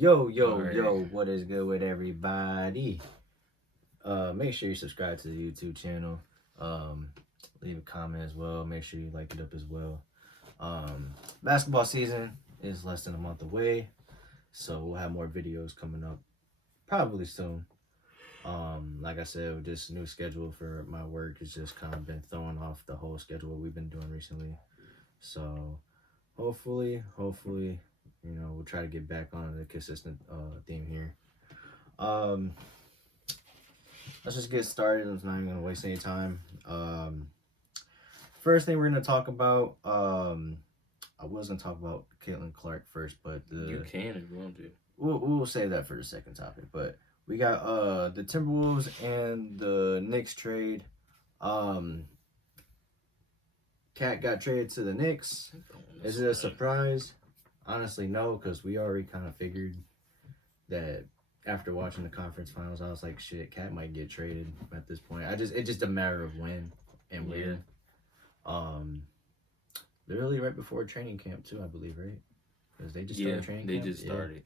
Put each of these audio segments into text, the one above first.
Yo, what is good with everybody? Make sure you subscribe to the YouTube channel. Um, leave a comment as well. Make sure you like it up as well. Basketball season is less than a month away, so we'll have more videos coming up probably soon. Like I said, with this new schedule for my work, it's just kind of been throwing off the whole schedule we've been doing recently. So hopefully, we'll try to get back on the consistent theme here. Let's just get started. I'm not even gonna waste any time. First thing we're gonna talk about. I was gonna talk about Caitlin Clark first, but you can if you want to. We'll save that for the second topic. But we got the Timberwolves and the Knicks trade. Cat got traded to the Knicks. Is it a surprise? Honestly, no, because we already kind of figured that after watching the conference finals. I was like, shit, Cat might get traded at this point. It's just a matter of when and where. Literally right before training camp too, I believe, right? Because they just started training camp. They just started.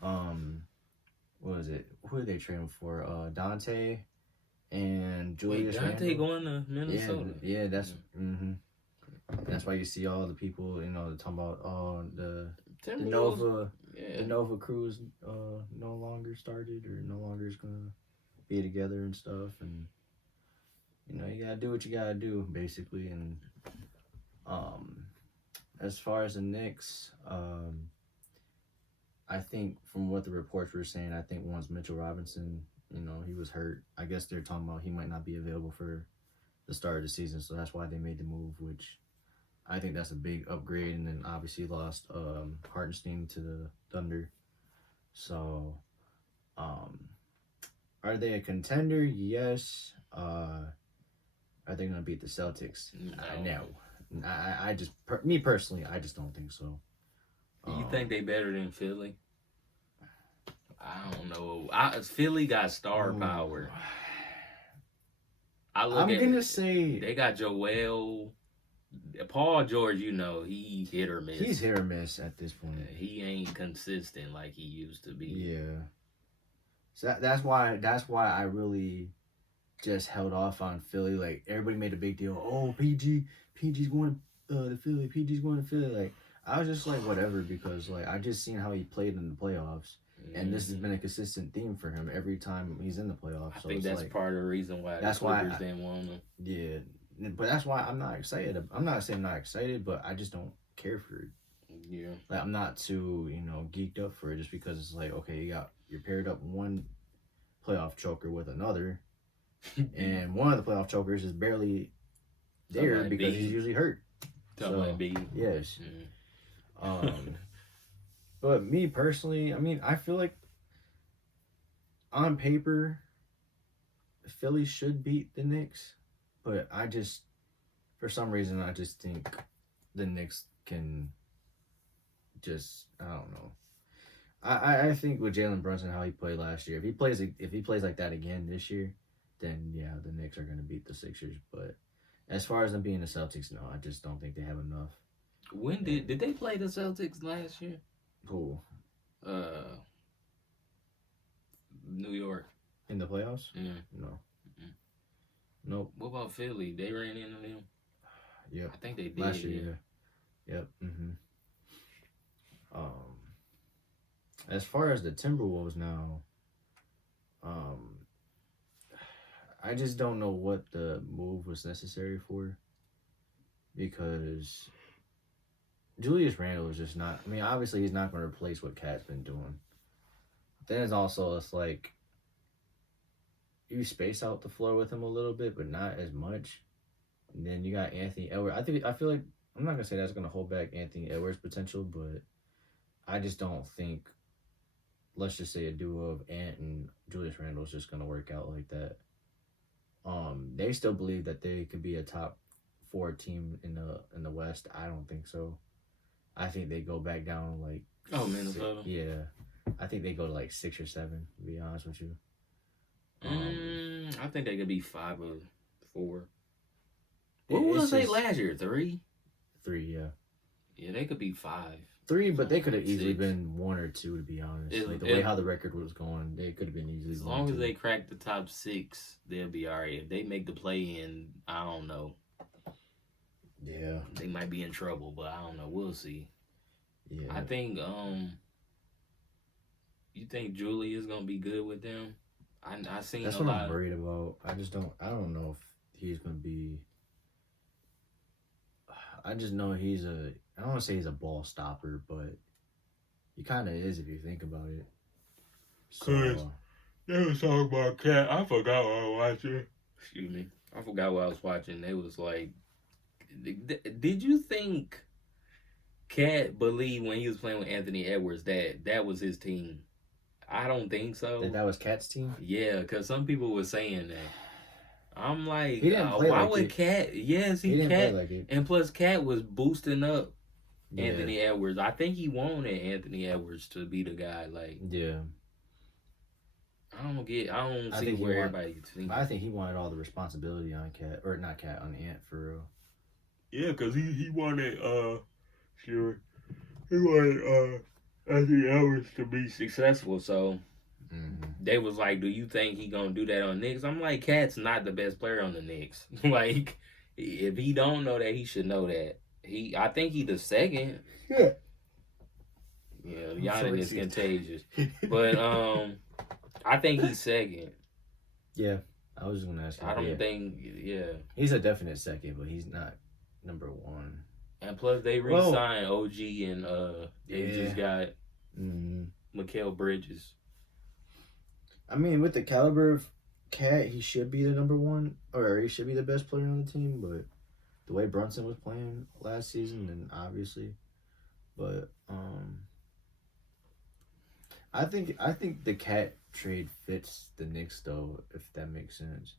What was it? Who are they trading for? Dante and Julius Dante Randle. Going to Minnesota. Yeah, that's That's why you see all the people, talking about the Nova, the Nova crews no longer started or no longer is gonna be together and stuff, and you gotta do what you gotta do basically. And as far as the Knicks, I think from what the reports were saying, I think once Mitchell Robinson, he was hurt. I guess they're talking about he might not be available for the start of the season, so that's why they made the move, which I think that's a big upgrade. And then obviously lost Hartenstein to the Thunder. So, are they a contender? Yes. Are they going to beat the Celtics? No. I just, me personally, I just don't think so. You think they better than Philly? I don't know. Philly got star power. I'm going to say they got Joel. Paul George, he hit or miss. He's hit or miss at this point. He ain't consistent like he used to be. Yeah. So that's why I really just held off on Philly. Like, everybody made a big deal. Oh, PG's going to Philly. PG's going to Philly. Like, I was just like, whatever, because like I just seen how he played in the playoffs, and this has been a consistent theme for him every time he's in the playoffs. I think that's part of the reason why the Clippers didn't want him. Yeah, but that's why I'm not excited. I'm not saying I'm not excited, but I just don't care for it. Yeah, like I'm not too geeked up for it, just because it's like, okay, you're paired up one playoff choker with another, and one of the playoff chokers is barely there because he's usually hurt. Wnba. Yes. But me personally, I mean, I feel like on paper, Philly should beat the Knicks, but for some reason, I just think the Knicks can I don't know. I think with Jalen Brunson, how he played last year, if he plays like that again this year, then yeah, the Knicks are going to beat the Sixers. But as far as them being the Celtics, no, I just don't think they have enough. When did they play the Celtics last year? Who? New York. In the playoffs? Yeah. No. Nope. What about Philly? They ran into them? Yep. I think they did. Last year, yeah. Yep. As far as the Timberwolves now, I just don't know what the move was necessary for, because Julius Randle is just not. I mean, obviously he's not going to replace what Cat's been doing. Then it's like you space out the floor with him a little bit, but not as much. And then you got Anthony Edwards. I feel like I'm not gonna say that's gonna hold back Anthony Edwards' potential, but I just don't think. Let's just say a duo of Ant and Julius Randle is just gonna work out like that. They still believe that they could be a top 4 team in the West. I don't think so. I think they go back down like Minnesota. Yeah, I think they go to like 6 or 7. To be honest with you. I think they could be 5 or 4. What was they last year? 3? 3, yeah. Yeah, they could be 5. 3, but they could have easily 6. been 1 or 2, to be honest. Like the way how the record was going, they could have been easily. As 1 long or as 2. they crack the top 6, they'll be alright. If they make the play in, I don't know. Yeah, they might be in trouble, but I don't know. We'll see. Yeah, I think. You think Julie is gonna be good with them? I seen that's a what lot. I'm worried about. I don't know if he's gonna be. I just know he's a. I don't want to say he's a ball stopper, but he kind of is if you think about it. So, they was talking about Cat. I forgot what I was watching. Excuse me. I forgot what I was watching. They was like, did you think Cat believed when he was playing with Anthony Edwards that was his team? I don't think so. That was Cat's team? Yeah, because some people were saying that. I'm like, he didn't play why like would it. Cat? Yes, he didn't Cat. play like it. And plus, Cat was boosting up Anthony Edwards. I think he wanted Anthony Edwards to be the guy. Like, yeah. I don't see where everybody thinks. I think he wanted all the responsibility on Cat, or not Cat, on Ant for real. Yeah, because he wanted he wanted Anthony Edwards to be successful. So they was like, "Do you think he gonna do that on Knicks?" I'm like, Cat's not the best player on the Knicks. Like, if he don't know that, he should know that. I think he the second. Yeah. Yeah, Giannis is contagious, but I think he's second. Yeah, I was just gonna ask you. I don't think. Yeah, he's a definite second, but he's not number 1. And plus, they re-signed OG, and they just got Mikal Bridges. I mean, with the caliber of Cat, he should be the number 1, or he should be the best player on the team. But the way Brunson was playing last season, then obviously, but I think the Cat trade fits the Knicks though, if that makes sense.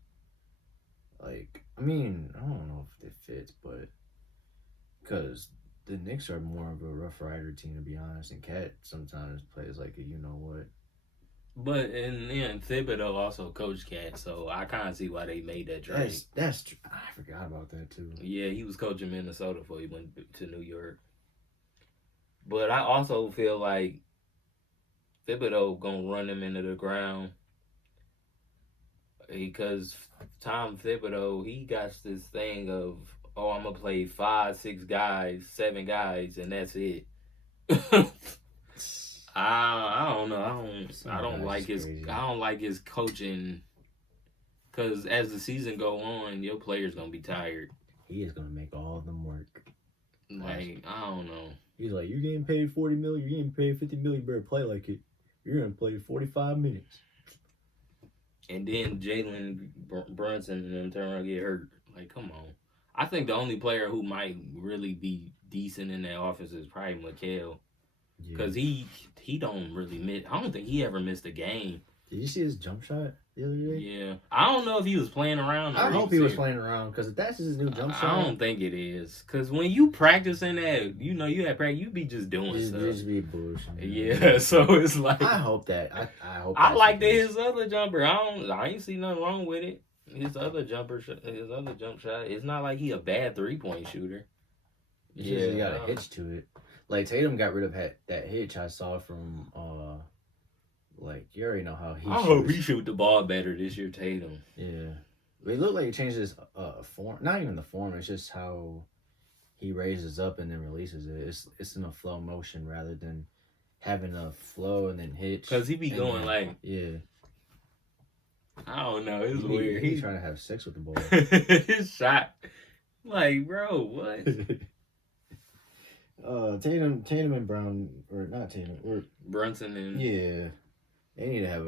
Like, I mean, I don't know if it fits, but because the Knicks are more of a Rough Rider team, to be honest, and Cat sometimes plays like a you know what. But and Thibodeau also coached Cat, so I kind of see why they made that trade. That's I forgot about that too. Yeah, he was coaching Minnesota before he went to New York. But I also feel like Thibodeau gonna run him into the ground because Tom Thibodeau, he got this thing of, oh, I'm gonna play 5, 6 guys, 7 guys, and that's it. I don't know. I don't like his coaching, because as the season go on, your player's gonna be tired. He is gonna make all of them work. Like, I don't know. He's like, you're getting paid $40 million, you're getting paid $50 million, you better play like it. You're gonna play 45 minutes. And then Jalen Brunson and them turn around and get hurt. Like, come on. I think the only player who might really be decent in that offense is probably Mikal. Because he don't really miss. I don't think he ever missed a game. Did you see his jump shot the other day? Yeah. I don't know if he was playing around. I hope he was playing around, because if that's his new jump shot. I don't think it is. Because when you practicing that, you had practice, you be just doing stuff. Just be bullshit. Yeah, so it's like. I hope that. I hope. I like his other jumper. I ain't see nothing wrong with it. His other jump shot. It's not like he a bad 3-point shooter. Yeah, he got a hitch to it. Like, Tatum got rid of that hitch I saw from, like, you already know how he I hope he shoot the ball better this year, Tatum. Yeah. It looked like he changed his form. Not even the form, it's just how he raises up and then releases it. It's in a flow motion rather than having a flow and then hitch. Because he be going like... Yeah. I don't know. It's weird. He's trying to have sex with the ball. His shot. Like, bro, what? Tatum and Brown, or not Tatum, or Brunson and they need to have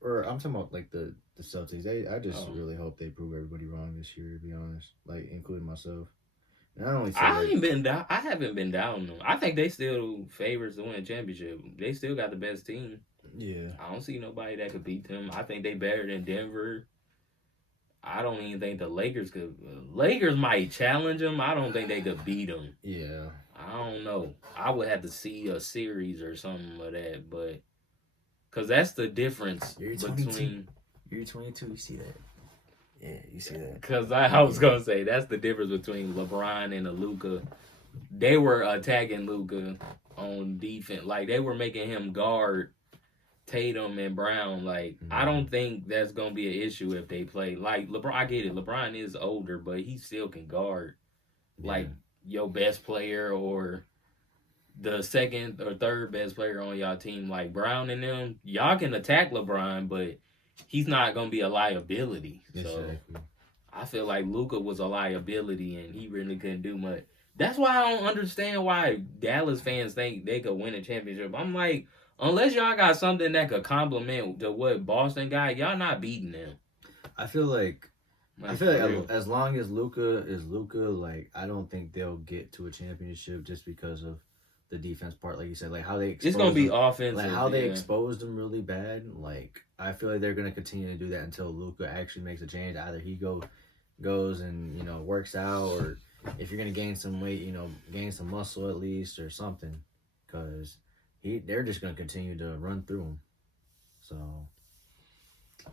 or I'm talking about like the Celtics. I just really hope they prove everybody wrong this year, to be honest, like including myself. And I haven't been down on them. I think they still favorites to win a championship. They still got the best team. Yeah, I don't see nobody that could beat them. I think they better than Denver. I don't even think the Lakers could. Lakers might challenge them. I don't think they could beat them. Yeah. I don't know. I would have to see a series or something like that, but because that's the difference between. You're 22. You see that? Yeah, you see that. Because I was gonna say that's the difference between LeBron and a Luka. they were attacking Luka on defense. Like, they were making him guard Tatum and Brown. Like, I don't think that's going to be an issue if they play. Like, LeBron, I get it. LeBron is older, but he still can guard, like, your best player or the second or third best player on y'all team. Like, Brown and them, y'all can attack LeBron, but he's not going to be a liability. So, I feel like Luka was a liability, and he really couldn't do much. That's why I don't understand why Dallas fans think they could win a championship. I'm like, unless y'all got something that could complement to what Boston got, y'all not beating them. I feel like as long as Luka is Luka, like, I don't think they'll get to a championship just because of the defense part, like you said, like how they it's gonna be offensive, like how they exposed them really bad. Like, I feel like they're gonna continue to do that until Luka actually makes a change. Either he goes and works out, or if you're gonna gain some weight, gain some muscle at least or something, because they're just gonna continue to run through him. So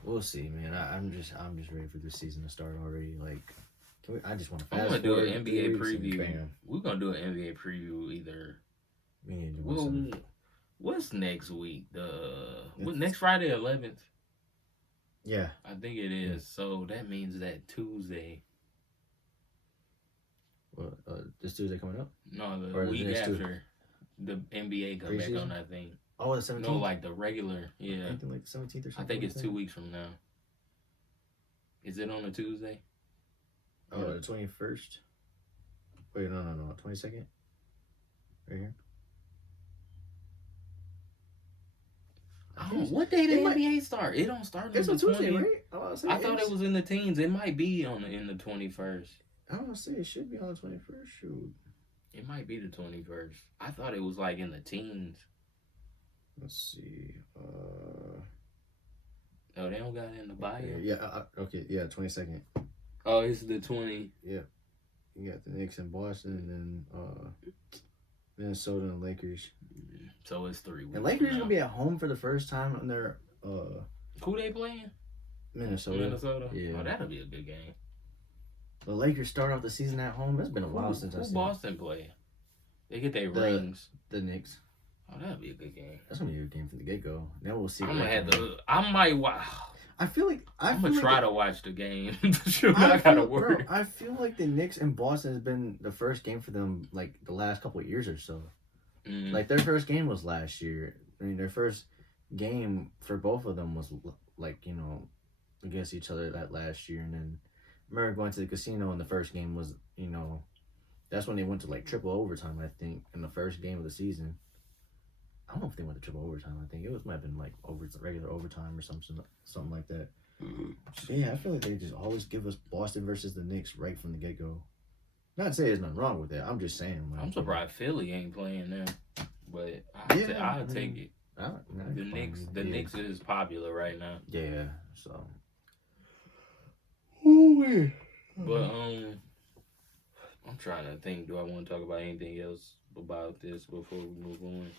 we'll see, man. I'm just ready for this season to start already. Like, I just want to. I'm gonna do an NBA preview. We're gonna do an NBA preview either. What's next week? Next Friday 11th. Yeah, I think it is. Yeah. So that means that Tuesday. Well, this Tuesday coming up? No, the week after. The NBA come back on that thing. Oh, the 17th? No, like the regular. Yeah. I think like 17th or something. I think it's 2 weeks from now. Is it on a Tuesday? Oh, the 21st? Wait, no. 22nd? Right here? What day did the NBA start? It don't start on the 20th. It's a Tuesday, right? I thought it was in the teens. It might be in the 21st. I don't say it should be on the 21st. Shoot. It might be the 21st. I thought it was like in the teens. Let's see. Oh, they don't got it in the bio? Yeah, okay. Yeah, 22nd. Oh, it's the 20. Yeah. You got the Knicks in Boston, and then Minnesota and Lakers. So it's 3 weeks. The Lakers going to be at home for the first time on their... Who they playing? Minnesota. Yeah. Oh, that'll be a good game. The Lakers start off the season at home. It's been a while since I've seen Boston play. They get their rings. The Knicks. Oh, that'll be a good game. That's gonna be a good game from the get go. Then we'll see. I might watch. I feel like I'm gonna try to watch the game. I gotta work. I feel like the Knicks and Boston has been the first game for them like the last couple of years or so. Like their first game was last year. I mean, their first game for both of them was like against each other that last year, and then I remember going to the casino and the first game was that's when they went to like triple overtime. I think in the first game of the season. I don't know if they went to triple overtime. I think it might have been like regular overtime or something like that. Yeah, I feel like they just always give us Boston versus the Knicks right from the get go. Not to say there's nothing wrong with that. I'm just saying. I'm surprised Philly ain't playing now, but I'll take it. The Knicks is popular right now. Yeah, so. But I'm trying to think. Do I want to talk about anything else about this before we move on?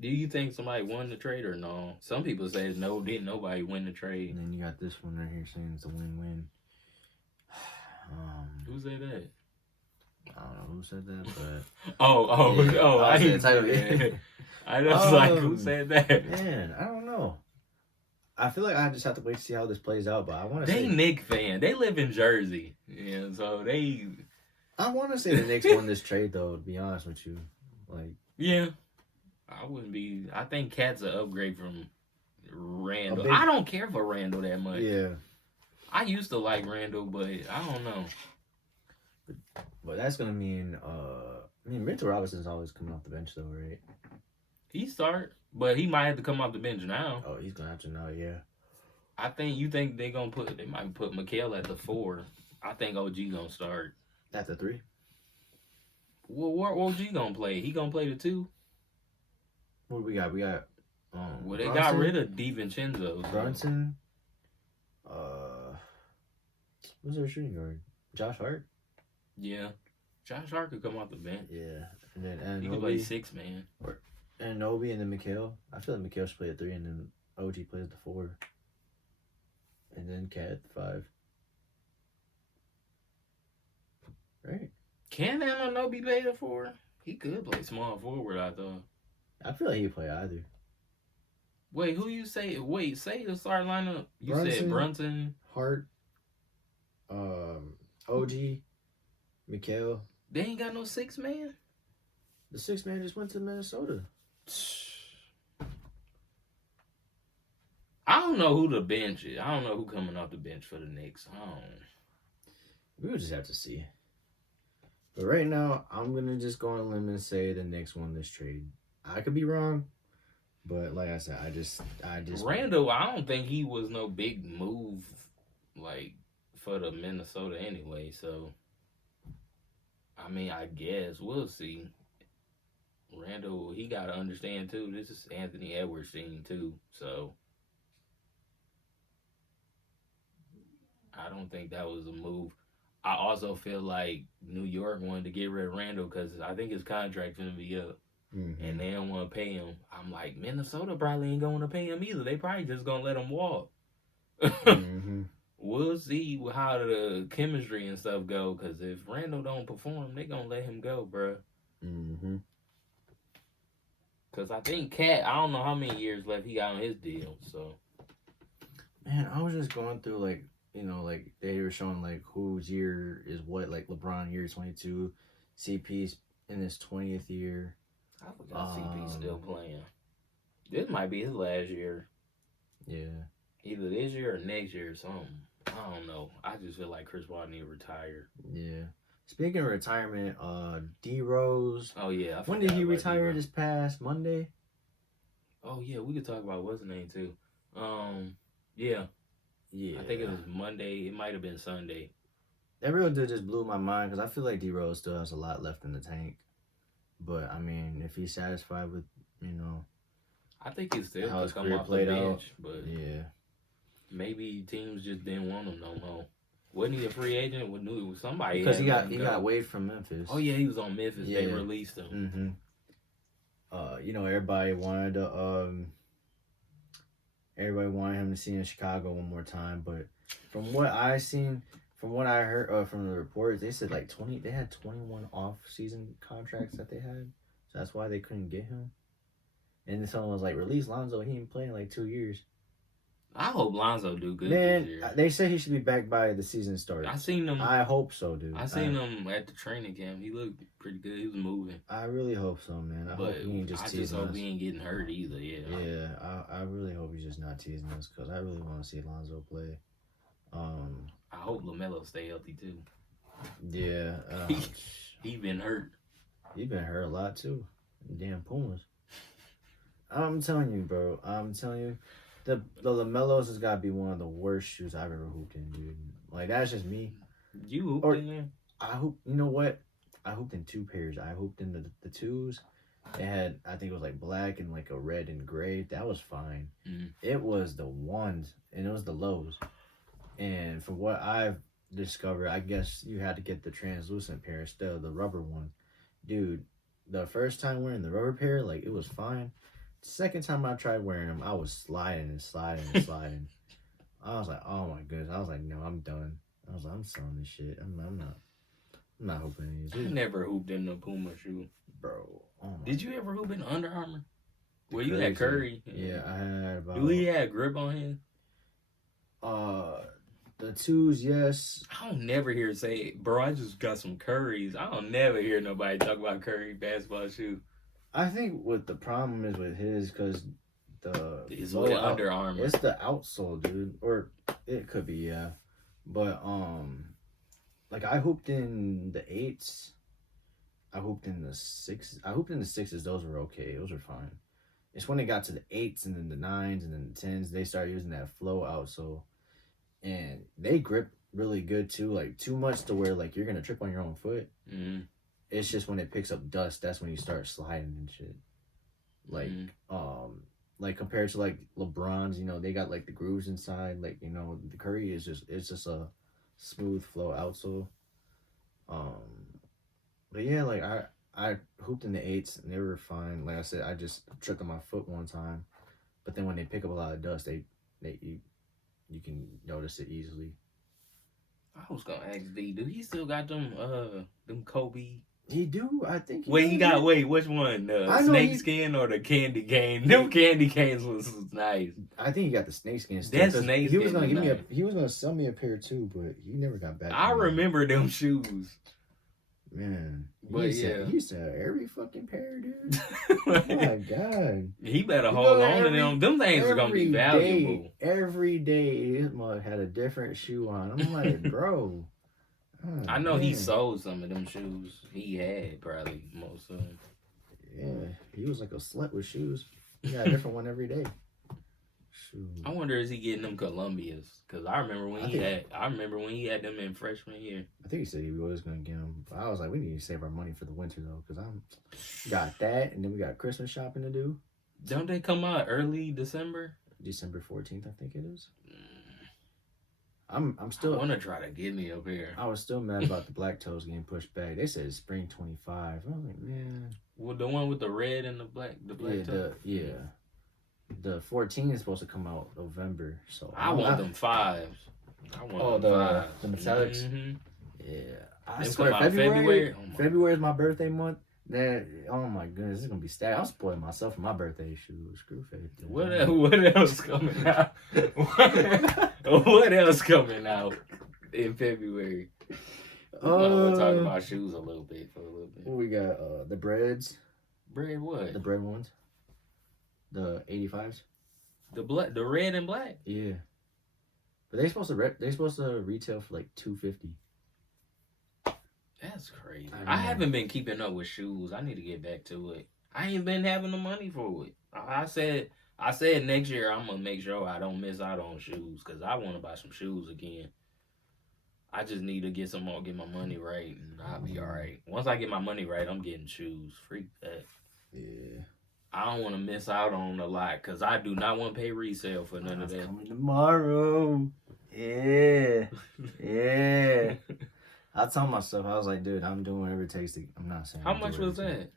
Do you think somebody won the trade or no? Some people say no, didn't nobody win the trade. And then you got this one right here saying it's a win-win. Who said that? I don't know who said that, but... I didn't say that. I was like, who said that? Man, I don't know. I feel like I just have to wait to see how this plays out, but I want to say... They Knicks fan. They live in Jersey. Yeah, so they... I want to say the Knicks won this trade, though, to be honest with you. Like... Yeah. I wouldn't be... I think Cat's an upgrade from Randall. I don't care for Randall that much. Yeah. I used to like Randall, but I don't know. But that's going to mean... Mitchell Robinson's always coming off the bench, though, right? He start, but he might have to come off the bench now. Oh, he's going to have to now, yeah. You think they might put Mikal at the 4. I think OG going to start. At the 3? Well, where OG going to play? He going to play the 2? What do we got? We got they got rid of DiVincenzo. So. Brunson. Who's their shooting guard? Josh Hart? Yeah. Josh Hart could come off the bench. Yeah. And then he could play 6 man. And Wnba and then Mikal. I feel like Mikal should play at 3 and then OG plays at the 4. And then Cat at the 5. Right? Can Wnba be paid for? He could play small forward, I thought. I feel like he play either. Wait, who you say? Wait, say the start lineup. You Brunson, said Brunson, Hart, OG, Mikhail. They ain't got no 6-man. The 6-man just went to Minnesota. I don't know who the bench is. I don't know who coming off the bench for the Knicks. I don't. We would just have to see. But right now, I'm gonna just go on a limb and say the Knicks won this trade. I could be wrong, but like I said, I just Randall. I don't think he was no big move, like for the Minnesota anyway. So, I mean, I guess we'll see. Randall, he got to understand too. This is Anthony Edwards' team too, so I don't think that was a move. I also feel like New York wanted to get rid of Randall because I think his contract gonna be up, and they don't want to pay him. I'm like, Minnesota probably ain't going to pay him either. They probably just gonna let him walk. We'll see how the chemistry and stuff go. Because if Randall don't perform, they gonna let him go, bro. Because I think Cat, I don't know how many years left he got on his deal. So, man, I was just going through like they were showing like whose year is what, like LeBron year 22, CP's in his 20th year. I forgot CP's still playing. This might be his last year. Yeah. Either this year or next year or something. I don't know. I just feel like Chris Paul need to retire. Yeah. Speaking of retirement, D Rose. Oh yeah. When did he retire? This past Monday? Oh yeah, we could talk about what's the name too. Yeah. Yeah. I think it was Monday. It might have been Sunday. That really just blew my mind because I feel like D Rose still has a lot left in the tank. But I mean, if he's satisfied with, I think he's still how his come career off played the out. bench, but yeah, maybe teams just didn't want him no more. Wasn't he a free agent? Knew somebody because he got waived from Memphis. Oh yeah, he was on Memphis. Yeah. They released him. Everybody wanted him to see in Chicago one more time, but from what I seen, from what I heard from the reports, they said like they had 21 off-season contracts that they had, so that's why they couldn't get him. And then someone was like, "Release Lonzo. He ain't playing like 2 years." I hope Lonzo do good Man, this year. they say he should be back by the season starts. I seen him. I hope so, dude. I seen him at the training camp. He looked pretty good. He was moving. I really hope so, man. I hope he ain't just teasing us. I just hope he ain't getting hurt either. Yeah. Yeah, I really hope he's just not teasing us because I really want to see Lonzo play. I hope LaMelo stay healthy too. Yeah. He been hurt. He been hurt a lot too. Damn Pumas. I'm telling you, bro. The LaMelos has got to be one of the worst shoes I've ever hooped in, dude. Like, that's just me. You hooped in there? I hoop. You know what? I hooped in 2 pairs. I hooped in the 2s. It had, I think it was like black and like a red and gray. That was fine. It was the 1s and it was the lows. And from what I've discovered, I guess you had to get the translucent pair instead of the rubber one. Dude, the first time wearing the rubber pair, like, it was fine. Second time I tried wearing them, I was sliding and sliding and sliding. I was like, oh my goodness. I was like, no, I'm done. I was like, I'm selling this shit. I'm not hooping in these. I never hooped in the Puma shoe. Bro. Oh Did you ever hoop in Under Armour? Well, you had Curry. Yeah, I had about... Do he have grip on him? The 2s, yes. I don't never hear say, bro, I just got some Currys. I don't never hear nobody talk about Curry basketball shoe. I think what the problem is with his, because it's with Under Armour. It's the outsole, dude. Or it could be, yeah. But like I hooped in the 8s. I hooped in the 6s. I hooped in the 6s. Those were okay. Those were fine. It's when it got to the 8s and then the 9s and then the 10s, they started using that flow outsole, and they grip really good too. Like too much to where like you're gonna trip on your own foot. It's just when it picks up dust, that's when you start sliding and shit. Like, like compared to like LeBron's, they got like the grooves inside. Like, the Curry it's just a smooth flow outsole. But yeah, like I hooped in the 8s and they were fine. Like I said, I just tripped on my foot one time, but then when they pick up a lot of dust, you can notice it easily. I was gonna ask D, do he still got them Kobe? He do. I think. Wait, which one? The snake skin or the candy cane? Them candy canes was nice. I think he got the snake skin. That snake He was skin gonna give nice. me he was gonna sell me a pair too, but he never got back. I remember them shoes. Man, but he said every fucking pair, dude. Oh my god, he better hold on to them. Them things are gonna be valuable. Every day, his mother had a different shoe on. I'm like, bro. Oh, I know he sold some of them shoes. He had probably most of them. Yeah, he was like a slut with shoes. He got a different one every day. Shoot. I wonder is he getting them Columbias? Because I remember when he had them in freshman year. I think he said he was gonna get them. But I was like, we need to save our money for the winter though, because I'm got that, and then we got Christmas shopping to do. Don't they come out early December? December 14th, I think it is. I'm still. I want to try to get me a pair. I was still mad about the black toes getting pushed back. They said spring 25. I'm like, man. Well, the one with the red and the black toe. The 14 is supposed to come out November, so I want them 5s. I want them 5s. The metallics. Mm-hmm. Yeah, I Them swear February. February is my birthday month. Then, oh my goodness, it's gonna be stacked. I'm spoiling myself for my birthday shoes. Screw faith. What else coming out? What else coming out in February? We'll talk about shoes a little bit. We got the breads. Bread what? The bread ones. The 85s. The red and black. Yeah, but they supposed to retail for like $250. That's crazy. I haven't been keeping up with shoes. I need to get back to it. I ain't been having the money for it. I said next year I'm gonna make sure I don't miss out on shoes because I want to buy some shoes again. I just need to get my money right, and I'll be all right. Once I get my money right, I'm getting shoes. Freak that. Yeah. I don't want to miss out on a lot because I do not want to pay resale for none of that. Coming tomorrow. Yeah. Yeah. I told myself, I was like, dude, I'm doing whatever it takes to. I'm not saying. How much was that?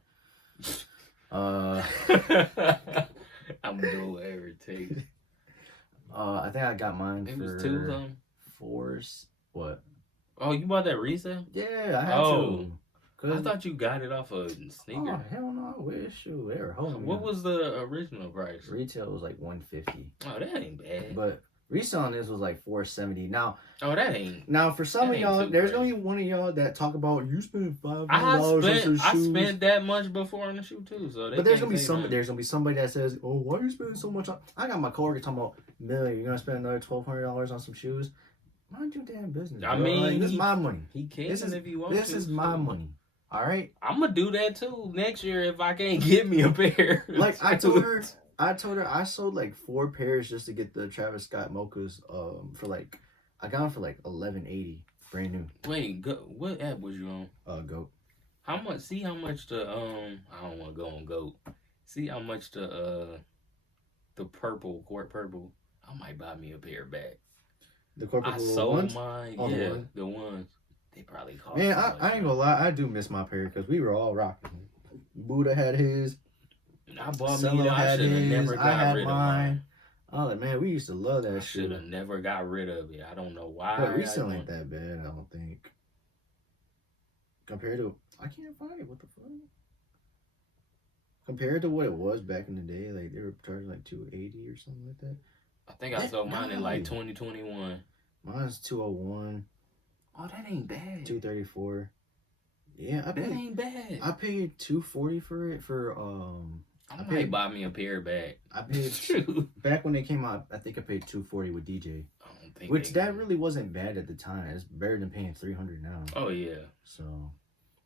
I'm doing whatever it takes. I think I got mine it for was $2 $4. What? Oh, you bought that resale? Yeah, I had to. I thought you got it off a sneaker. Oh hell no! I wish. Shoot, they were holding. What was the original price? Retail was like $150. Oh, that ain't bad. But resale on this was like $470. Now. Oh, that ain't. Now for some of y'all, there's gonna be one of y'all that talk about you spent $500 on some shoes. I spent that much before on the shoe too. So but there's gonna be somebody that says, "Oh, why are you spending so much on?" I got my coworker talking about, "Millie, you're gonna spend another $1,200 on some shoes." Mind your damn business. I mean, like, this is my money. He can if you want to. This is my money. All right. I'm gonna do that too next year if I can't get me a pair. Like I told her I sold like 4 pairs just to get the Travis Scott mochas. For like I got them for like $11.80, brand new. Wait, what app was you on? Goat. How much? See how much the I don't want to go on Goat. See how much the court purple. I might buy me a pair back. The court purple. I sold ones? mine. Oh, yeah, the ones. They probably cost. Man, I ain't gonna lie. I do miss my pair because we were all rocking. Buddha had his. I bought me. I should have never got rid of mine. Oh, like, man, we used to love that shit. Should have never got rid of it. I don't know why. But resale ain't that bad, I don't think. Compared to, I can't find it. What the fuck? Compared to what it was back in the day, like they were charging like $280 or something like that. I think I sold mine in like 2021. Mine's $201. Oh, that ain't bad. $234. Yeah, that ain't bad. I paid $240 for it I might buy me a pair back. I paid back when they came out. I think I paid $240 with DJ. I don't think that really wasn't bad at the time. It's better than paying $300 now. Oh yeah. So,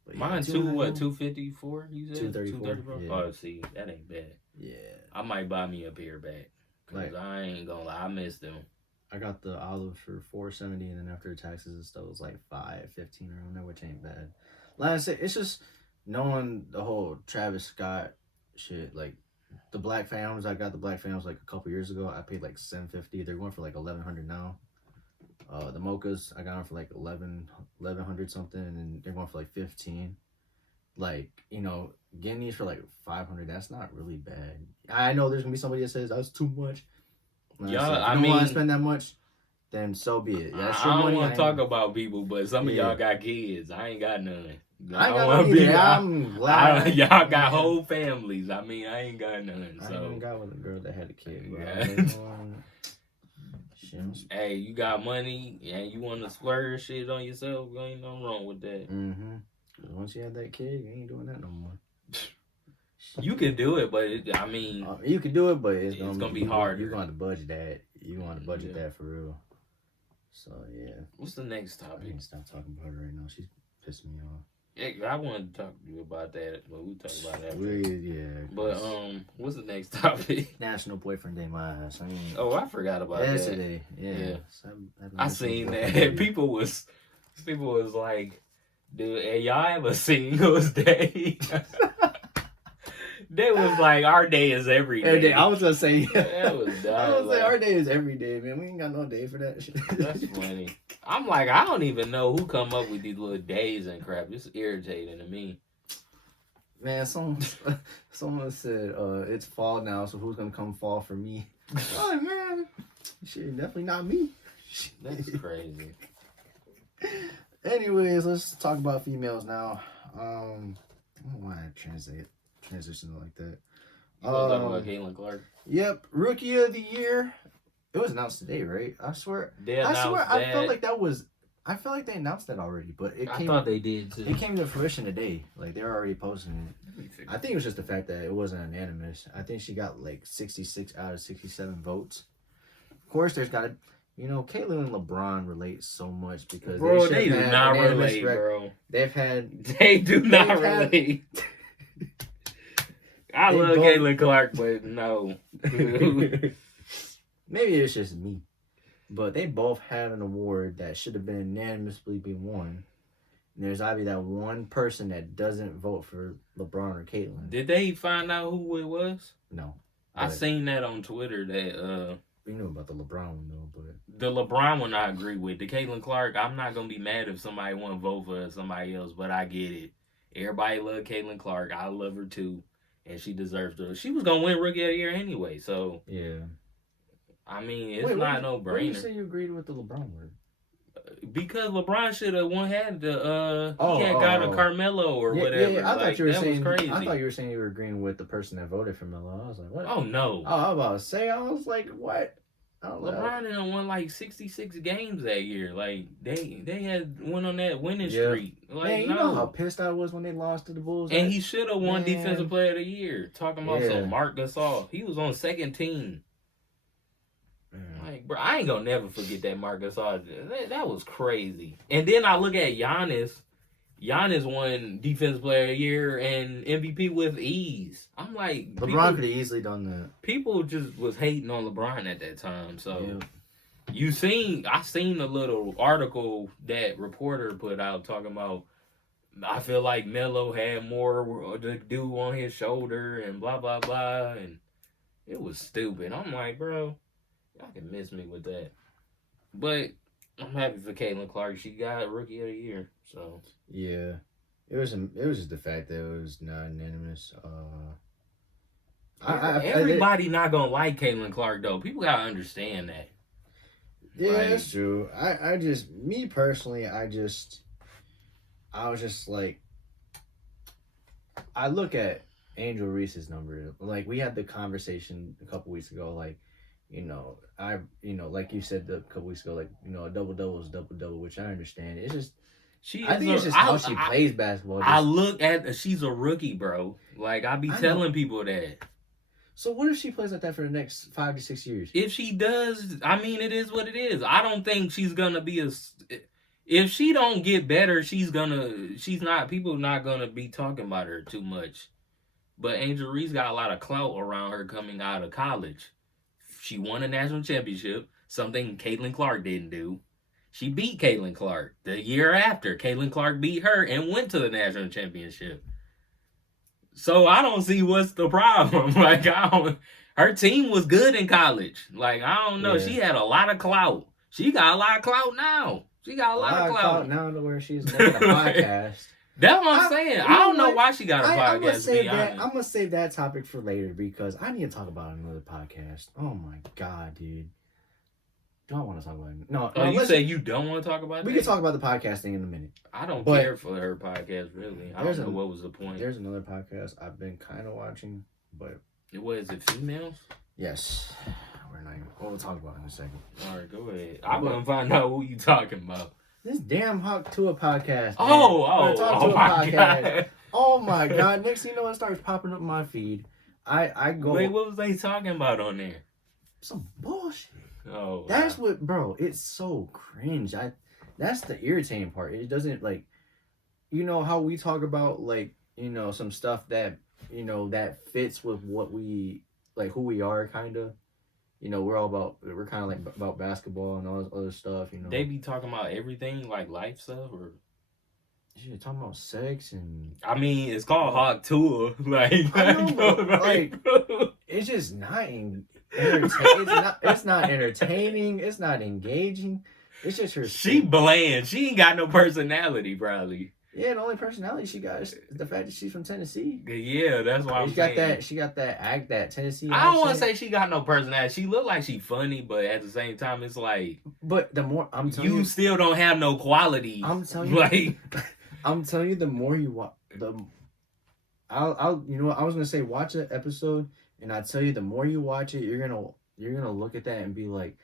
but mine $254? You said $234. Yeah. Oh, see, that ain't bad. Yeah. I might buy me a pair back. Cause I ain't gonna lie, I miss them. I got the olive for $470, and then after taxes and stuff, it was like $515 around there, which ain't bad. Like I said, it's just knowing the whole Travis Scott shit. Like the Black Phantoms, I got the Black Phantoms like a couple years ago. I paid like $750. They're going for like $1,100 now. The mochas, I got them for like $1,100 something, and they're going for like $15. Like, you know, getting these for like $500, that's not really bad. I know there's gonna be somebody that says that's too much. Yeah, I mean, want to spend that much. then so be it. That's your I don't money. want to talk about people, but some of Yeah. y'all got kids. I ain't got none. I ain't got none either. I'm glad. Y'all got whole families. I mean, I ain't got none. I So. ain't even got with a girl that had a kid, bro. Yeah. Hey, you got money and you want to splurge shit on yourself, ain't nothing wrong with that. Mm-hmm. Once you have that kid, you ain't doing that no more. You can do it, but I mean, you can do it, but it's gonna be hard. You're going to budget that. You want to budget that for real. So yeah. What's the next topic? I can't stop talking about her right now. She's pissing me off. Yeah, I wanted to talk to you about that, but we'll talk about that. Yeah. But what's the next topic? National Boyfriend Day, my ass. I forgot about that. Yesterday, yeah. So I seen that. People was like, dude, hey, y'all ever seen Girls' Day? They was like, our day is every day. I was gonna say, that was dumb. I was like, our day is every day, man. We ain't got no day for that shit. That's funny. I'm like, I don't even know who come up with these little days and crap. It's irritating to me. Man, someone said it's fall now, so who's gonna come fall for me? Oh man, shit, definitely not me. That's crazy. Anyways, let's talk about females now. I don't know why I transition like that. You want to talk about Caitlin Clark? Yep, Rookie of the Year. It was announced today, right? I swear. I felt like that was. I feel like they announced that already, but I thought they did too. It came to fruition today. Like they were already posting it. I think it was just the fact that it wasn't unanimous. I think she got like 66 out of 67 votes. Of course, there's got to. Caitlyn and LeBron relate so much because they do not relate, bro. They do not relate. I love Caitlin Clark, but no. Maybe it's just me. But they both have an award that should have been unanimously been won. And there's obviously that one person that doesn't vote for LeBron or Caitlyn. Did they find out who it was? No. I seen that on Twitter that we knew about the LeBron one though, but the LeBron one I agree with. The Caitlin Clark, I'm not gonna be mad if somebody want to vote for somebody else, but I get it. Everybody love Caitlin Clark. I love her too. And she deserves it. She was gonna win Rookie of the Year anyway, so yeah. I mean, it's not no brainer. Why did you say you agreed with the LeBron word? Because LeBron should have had the got a Carmelo or whatever. Yeah, I thought you were saying. Crazy. I thought you were saying you were agreeing with the person that voted for Melo. I was like, what? Oh no. Oh, I was about to say. I was like, what? LeBron didn't won like 66 games that year. Like they had went on that winning streak. Like, man, you know how pissed I was when they lost to the Bulls. And he should have won Defensive Player of the Year. Talking about some Marc Gasol. He was on second team. Like, bro, I ain't gonna never forget that Marc Gasol. That was crazy. And then I look at Giannis. Giannis won Defensive Player of the Year and MVP with ease. I'm like, LeBron could have easily done that. People just was hating on LeBron at that time. So I seen a little article that reporter put out talking about. I feel like Melo had more to do on his shoulder and blah blah blah, and it was stupid. I'm like, bro, y'all can miss me with that. But I'm happy for Caitlin Clark. She got Rookie of the Year. So yeah, it was just the fact that it was not unanimous. Everybody not gonna like Caitlin Clark though. People gotta understand that. Yeah, that's true. I just me personally, I was just like, I look at Angel Reese's number. Like we had the conversation a couple weeks ago. Like, like you said a couple weeks ago. Like a double-double is double-double, which I understand. It's just. I think it's just how she plays basketball. I look at she's a rookie, bro. Like I be telling people that. So what if she plays like that for the next 5 to 6 years? If she does, I mean, it is what it is. I don't think she's gonna be if she don't get better, people not gonna be talking about her too much. But Angel Reese got a lot of clout around her coming out of college. She won a national championship, something Caitlin Clark didn't do. She beat Caitlin Clark. The year after, Caitlin Clark beat her and went to the national championship. So I don't see what's the problem. Like her team was good in college. Like I don't know. Yeah. She had a lot of clout. She got a lot of clout now. She got a lot of clout now to where she's making a podcast. That's what I'm saying. I don't know why she got a podcast. I'm gonna save that topic for later because I need to talk about another podcast. Oh my god, dude. do I want to talk about it? No. Oh, you say you don't want to talk about it? We can talk about the podcast thing in a minute. I don't care for her podcast, really. I don't know what was the point. There's another podcast I've been kind of watching, but... What, is it females? Yes. We'll talk about it in a second. All right, go ahead. I'm going to find out who you talking about. This damn Hawk to a podcast. Oh my God. Oh my God. Next thing you know, it starts popping up my feed. I go... Wait, what was they talking about on there? Some bullshit. Oh, that's what, bro. It's so cringe. That's the irritating part. It doesn't like, you know how we talk about like, you know, some stuff that, you know, that fits with what we like, who we are, kind of. You know, we're kind of like about basketball and all this other stuff. You know, they be talking about everything like life stuff or. You're talking about sex and. I mean, it's called Hot Tour. Like, I know, but, like, it's just not. It's not entertaining. It's not engaging. It's just her. She bland. She ain't got no personality, probably. Yeah, the only personality she got is the fact that she's from Tennessee. Yeah, that's why I'm saying. She got that Tennessee. I don't want to say she got no personality. She look like she funny, but at the same time, it's like. But the more I'm telling you, still don't have no quality. I'm telling you, like, I'm telling you, the more you watch, I'll you know what I was gonna say, watch an episode, and I tell you, the more you watch it, you're gonna look at that and be like,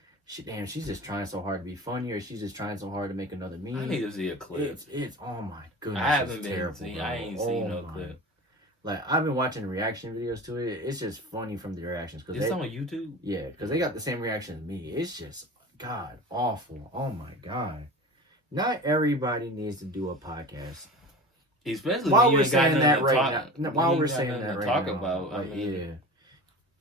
damn, she's just trying so hard to be funny, or she's just trying so hard to make another meme. I need to see a clip. It's oh my goodness. I haven't been terrible, seen. I ain't seen no clip. Like, I've been watching reaction videos to it. It's just funny from the reactions. It's on YouTube? Yeah, because they got the same reaction as me. It's just, God, awful. Oh, my God. Not everybody needs to do a podcast. Especially while we're saying that right now. While we're saying that right now. Talk about, like, I mean,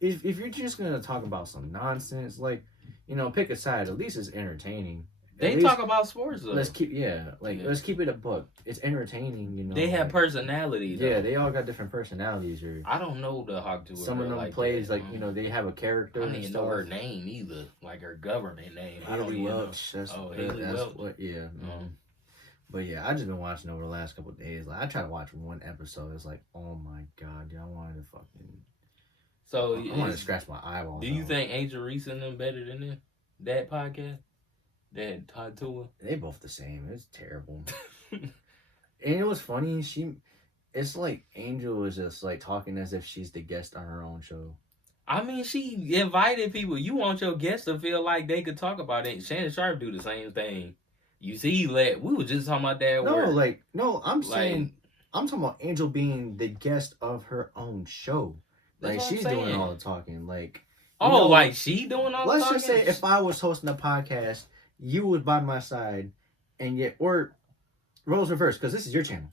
yeah. If you're just going to talk about some nonsense, like, you know, pick a side. At least it's entertaining. They talk about sports though. Let's keep it a book. It's entertaining, you know. They have personalities. Yeah, they all got different personalities. Or I don't know the Hawk Tour. Some of them plays like you know they have a character. I don't even know her name either, like her government name. Haley Welch. That's Welch. What, yeah. But yeah, I just been watching over the last couple of days. Like I try to watch one episode. It's like, oh my God, dude, I wanted to fucking. So I wanted to scratch my eyeball. Do you think Angel Reese and them better than that podcast? That Todd Tour? They both the same. It's terrible. And it was funny. It's like Angel was just like talking as if she's the guest on her own show. I mean, she invited people. You want your guests to feel like they could talk about it. Shannon Sharp do the same thing. You see, we were just talking about that. I'm saying, I'm talking about Angel being the guest of her own show. Like she's doing all the talking. Like, like she doing all the talking. Let's just say if I was hosting a podcast, you would by my side, and yet, or roles reverse, because this is your channel.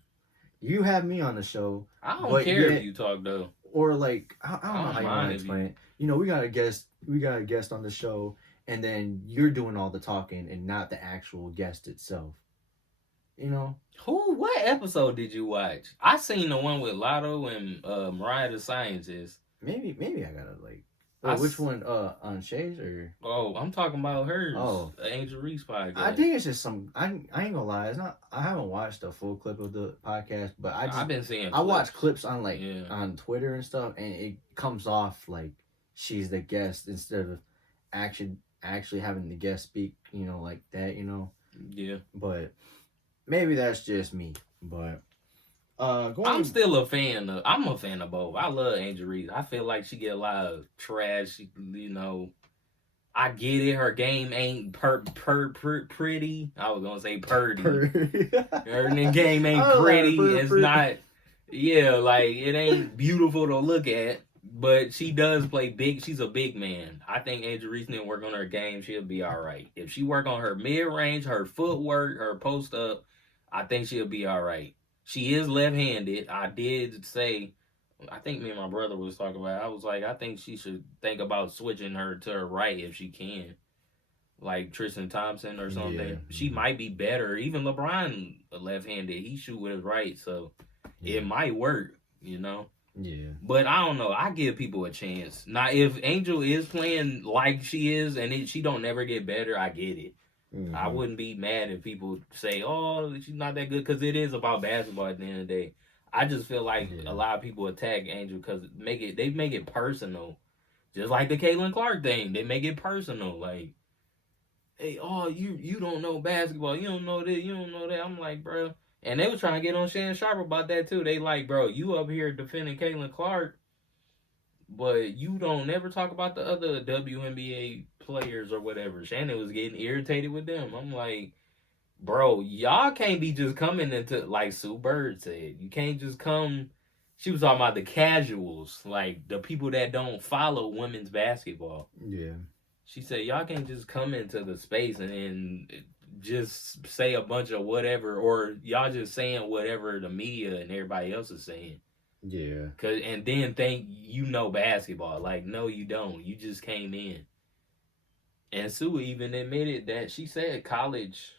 You have me on the show. I don't care if you talk though. Or like, I don't know how you want to explain it. You know, we got a guest on the show, and then you're doing all the talking and not the actual guest itself. You know? What episode did you watch? I seen the one with Lotto and Mariah the Scientist. Maybe I gotta like. Which one? On Shay's or? Oh, I'm talking about hers. Oh, Angel Reese podcast. I think it's just some. I ain't gonna lie. It's not. I haven't watched a full clip of the podcast, but I've been seeing. I watch clips on on Twitter and stuff, and it comes off like she's the guest instead of actually having the guest speak. You know, like that. You know. Yeah. But maybe that's just me. But. I'm still a fan of. I'm a fan of both. I love Angel Reese. I feel like she get a lot of trash. You know, I get it. Her game ain't pretty. I was gonna say purdy. Her game ain't pretty. It's not. Yeah, like it ain't beautiful to look at. But she does play big. She's a big man. I think Angel Reese didn't work on her game. She'll be all right. If she work on her mid range, her footwork, her post up, I think she'll be all right. She is left-handed. I did say, I think me and my brother was talking about it. I was like, I think she should think about switching her to her right if she can. Like Tristan Thompson or something. Yeah. She might be better. Even LeBron left-handed. He shoot with his right, so it might work, you know? Yeah. But I don't know. I give people a chance. Now, if Angel is playing like she is and she don't never get better, I get it. Mm-hmm. I wouldn't be mad if people say, "Oh, she's not that good," because it is about basketball at the end of the day. I just feel like a lot of people attack Angel because they make it personal, just like the Caitlin Clark thing. They make it personal. Like hey, oh, you don't know basketball. You don't know this. You don't know that. I'm like, bro. And they was trying to get on Shannon Sharp about that too. They like, bro, you up here defending Caitlin Clark, but you don't never talk about the other WNBA players or whatever. Shannon was getting irritated with them. I'm like, bro, y'all can't be just coming into, like Sue Bird said, you can't just come. She was talking about the casuals, like the people that don't follow women's basketball. Yeah. She said, y'all can't just come into the space and then just say a bunch of whatever, or y'all just saying whatever the media and everybody else is saying. Yeah. And then think you know basketball. Like, no, you don't. You just came in. And Sue even admitted that she said college,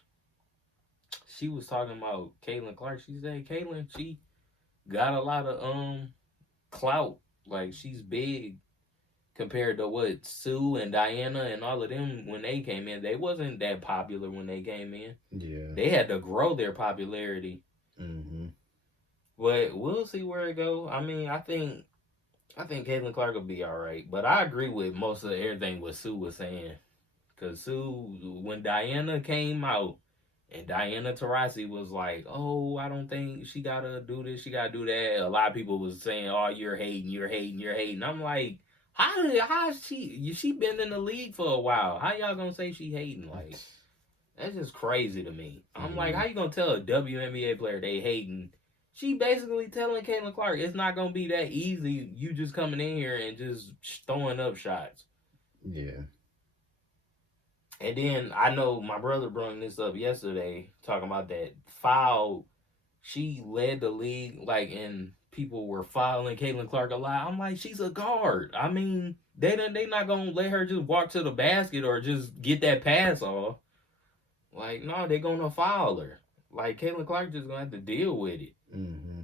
she was talking about Caitlin Clark. She said, Caitlin, she got a lot of clout. Like, she's big compared to what Sue and Diana and all of them when they came in. They wasn't that popular when they came in. Yeah. They had to grow their popularity. Mm-hmm. But we'll see where it go. I mean, I think Caitlin Clark will be all right. But I agree with most of everything what Sue was saying. Because Sue, when Diana came out, and Diana Taurasi was like, oh, I don't think she got to do this, she got to do that. A lot of people was saying, oh, you're hating, you're hating, you're hating. I'm like, how she been in the league for a while. How y'all going to say she hating? Like, that's just crazy to me. I'm like, how you going to tell a WNBA player they hating? She basically telling Caitlin Clark, it's not going to be that easy. You just coming in here and just throwing up shots. Yeah. And then I know my brother brought this up yesterday, talking about that foul. She led the league, like, and people were fouling Caitlin Clark a lot. I'm like, she's a guard. I mean, they not gonna let her just walk to the basket or just get that pass off. Like, no, they're gonna foul her. Like, Caitlin Clark just gonna have to deal with it. Mm-hmm.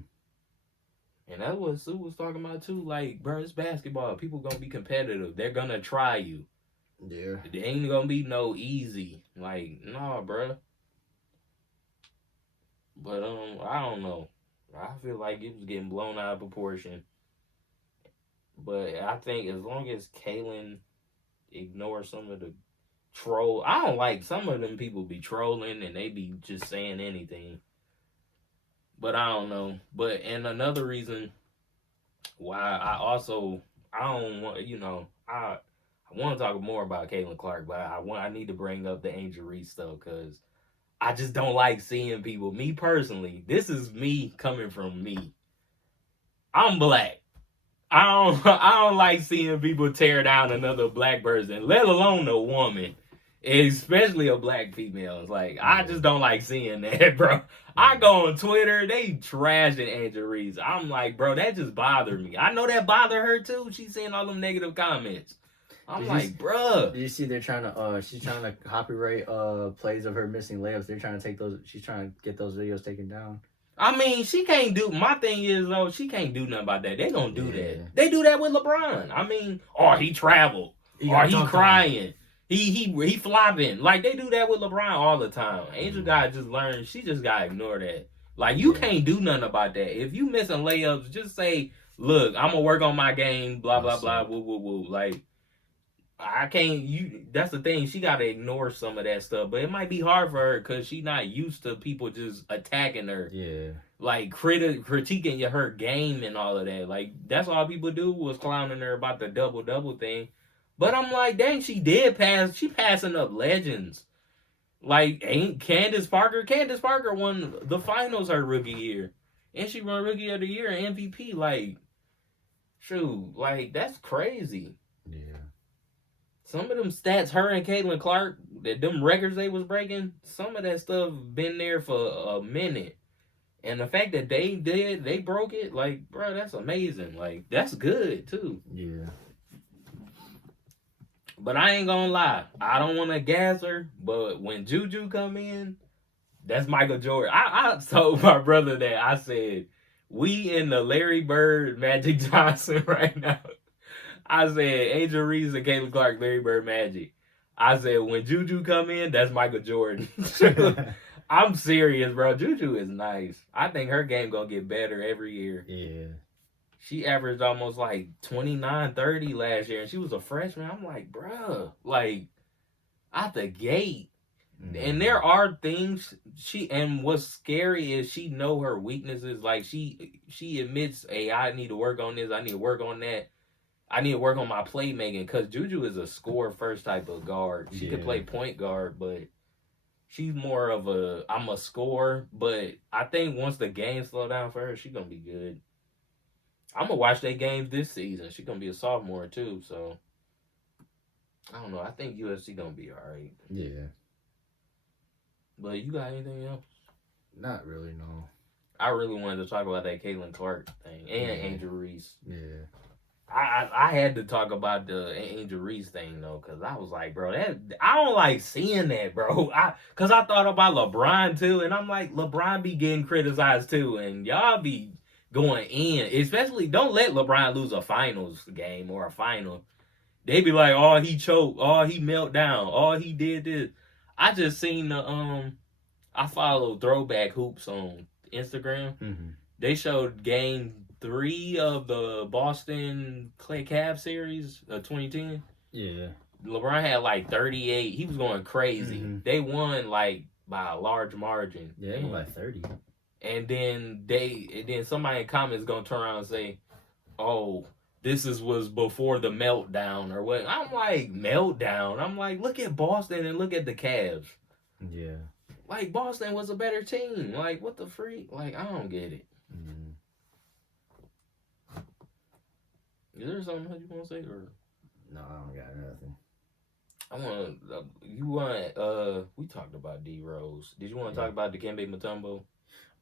And that's what Sue was talking about too. Like, bro, it's basketball. People gonna be competitive. They're gonna try you. Yeah. It ain't gonna be no easy. Like, nah, bro. But I don't know. I feel like it was getting blown out of proportion. But I think as long as Kaylin ignores some of the troll, I don't like some of them people be trolling and they be just saying anything. But I don't know. But and another reason why I don't want, I want to talk more about Caitlin Clark, but I need to bring up the Angel Reese stuff because I just don't like seeing people. Me personally, this is me coming from me. I'm black. I don't like seeing people tear down another black person, let alone a woman, especially a black female. It's like I just don't like seeing that, bro. I go on Twitter, they trashing Angel Reese. I'm like, bro, that just bothered me. I know that bothered her too. She's seeing all them negative comments. I'm like, bruh. Did you see they're trying to she's trying to copyright plays of her missing layups. They're trying to take those, she's trying to get those videos taken down. I mean, she can't do, my thing is though, she can't do nothing about that. They gonna do that. They do that with LeBron. I mean, or he traveled. Or he crying. He flopping. Like they do that with LeBron all the time. Angel gotta just learn, she just gotta ignore that. Like you can't do nothing about that. If you missing layups, just say, look, I'm gonna work on my game, blah blah blah, woo woo woo. Like I can't. That's the thing. She gotta ignore some of that stuff, but it might be hard for her because she's not used to people just attacking her. Yeah. Like critiquing her game and all of that. Like that's all people do was clowning her about the double thing. But I'm like, dang, she did pass. She passing up legends. Like ain't Candace Parker? Candace Parker won the finals her rookie year, and she won rookie of the year and MVP. Like, shoot, like that's crazy. Yeah. Some of them stats, her and Caitlin Clark, them records they was breaking, some of that stuff been there for a minute. And the fact that they broke it, like, bro, that's amazing. Like, that's good, too. Yeah. But I ain't gonna lie. I don't want to gas her, but when Juju come in, that's Michael Jordan. I told my brother that. I said, we in the Larry Bird, Magic Johnson right now. I said, Angel Reese and Caitlin Clark, Larry Bird, Magic. I said, when Juju come in, that's Michael Jordan. I'm serious, bro. Juju is nice. I think her game gonna get better every year. Yeah. She averaged almost like 29, 30 last year, and she was a freshman. I'm like, bruh, like, out the gate. And there are things and what's scary is she know her weaknesses. Like she admits, hey, I need to work on this. I need to work on that. I need to work on my playmaking because Juju is a score first type of guard. She could play point guard, but she's more of I'm a scorer. But I think once the game slow down for her, she's gonna be good. I'm gonna watch their games this season. She's gonna be a sophomore too, so I don't know. I think USC gonna be all right. Yeah. But you got anything else? Not really, no. I really wanted to talk about that Caitlin Clark thing and Angel Reese. Yeah. I had to talk about the Angel Reese thing though, cause I was like, bro, that I don't like seeing that, bro. Cause I thought about LeBron too, and I'm like, LeBron be getting criticized too, and y'all be going in. Especially, don't let LeBron lose a finals game or a final. They be like, oh, he choked, oh, he melt down, oh, he did this. I just seen the I follow Throwback Hoops on Instagram. Mm-hmm. They showed game 3 of the Boston Clay Cavs series of 2010. Yeah. LeBron had like 38. He was going crazy. Mm-hmm. They won like by a large margin. Yeah, they won by 30. And then somebody in comments gonna turn around and say, "Oh, this was before the meltdown or what?" I'm like, meltdown. I'm like, look at Boston and look at the Cavs. Yeah. Like Boston was a better team. Like what the freak? Like I don't get it. Mm-hmm. Is there something that you want to say or? No, I don't got nothing. We talked about D Rose. Did you want to talk about Dikembe Mutombo?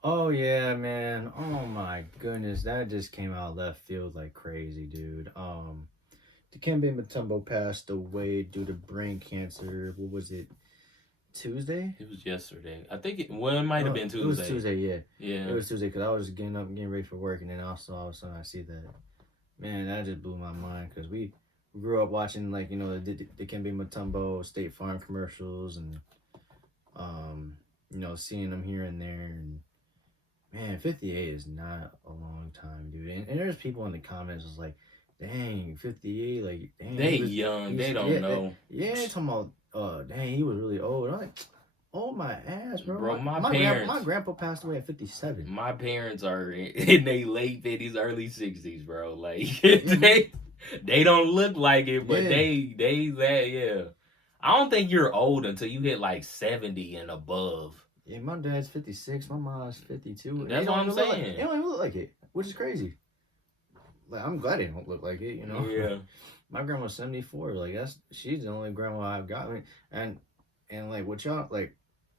Oh yeah, man. Oh my goodness, that just came out left field like crazy, dude. Dikembe Mutombo passed away due to brain cancer. What was it? Tuesday? It was yesterday. I think it might have been Tuesday. It was Tuesday, yeah. Yeah. It was Tuesday because I was getting up and getting ready for work, and then also all of a sudden I see that. Man, that just blew my mind because we grew up watching, like, you know, the Dikembe Mutombo State Farm commercials and, you know, seeing them here and there. And, man, 58 is not a long time, dude. And there's people in the comments was like, dang, 58, like, dang. They young. They don't know. They talking about, dang, he was really old. I'm like, oh my ass, bro. Bro, my grandpa passed away at 57. My parents are in their late 50s, early 60s, bro. Like they don't look like it, but yeah. I don't think you're old until you hit like 70 and above. Yeah, my dad's 56, my mom's 52. That's what I'm saying. They don't even look like it, which is crazy. Like, I'm glad they don't look like it, you know. Yeah. My grandma's 74. Like, she's the only grandma I've got. And like, what y'all, like,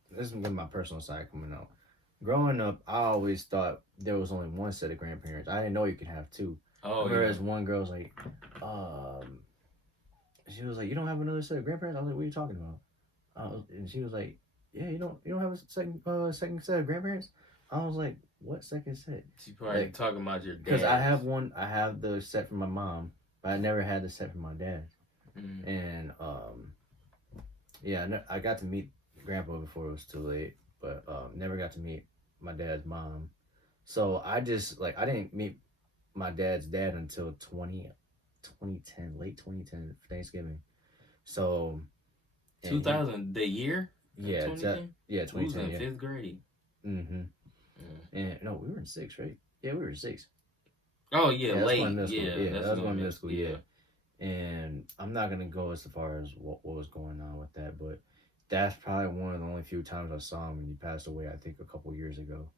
this is my personal side coming out. Growing up, I always thought there was only one set of grandparents. I didn't know you could have two. Oh, whereas one girl was like, she was like, you don't have another set of grandparents? I was like, what are you talking about? And she was like, yeah, you don't have a second set of grandparents? I was like, what second set? She probably talking about your dad. Because I have the set from my mom, but I never had the set from my dad. Mm-hmm. And yeah, I got to meet Grandpa before it was too late, but never got to meet my dad's mom. So I just, like, I didn't meet my dad's dad until 2010, late 2010, Thanksgiving. So 2000, the year? Yeah, 2010? Yeah, 2010. He was in 5th grade. Mm-hmm. And no, we were in 6th, right? Yeah, we were in 6th. Oh yeah, late. Yeah, that was going middle school. Yeah. And I'm not gonna go as far as what was going on with that, but that's probably one of the only few times I saw him, and he passed away, I think, a couple years ago.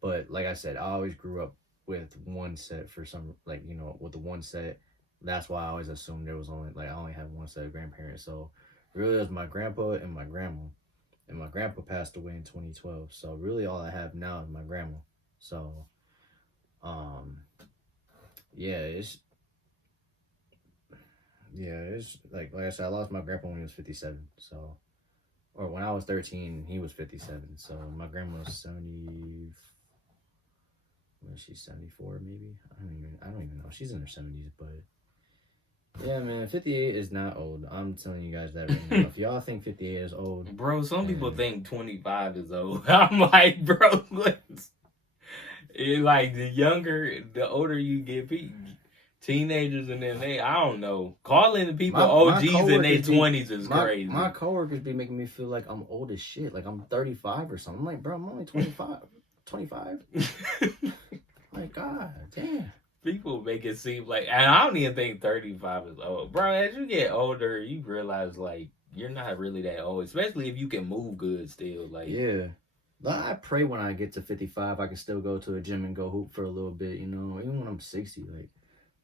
But like I said, I always grew up with one set for some, like, you know, with the one set. That's why I always assumed there was only, like, I only had one set of grandparents. So really, it was my grandpa and my grandma. And my grandpa passed away in 2012. So really, all I have now is my grandma. So, it's like I said, I lost my grandpa when he was 57. So, or when I was 13, he was 57. So my grandma was 70. Was she 74 maybe? I don't even know. She's in her 70s, but yeah, man, 58 is not old. I'm telling you guys that right now. If y'all think 58 is old, bro, some people think 25 is old. I'm like, bro, it's like the older you get, Teenagers and then I don't know. Calling the people My OGs in their coworkers be- 20s is crazy. My coworkers be making me feel like I'm old as shit. Like I'm 35 or something. I'm like, bro, I'm only 25. 25? Like, God damn. People make it seem like, and I don't even think 35 is old. Bro, as you get older, you realize, like, you're not really that old. Especially if you can move good still. Like, Yeah. I pray when I get to 55, I can still go to a gym and go hoop for a little bit, you know. Even when I'm 60, like,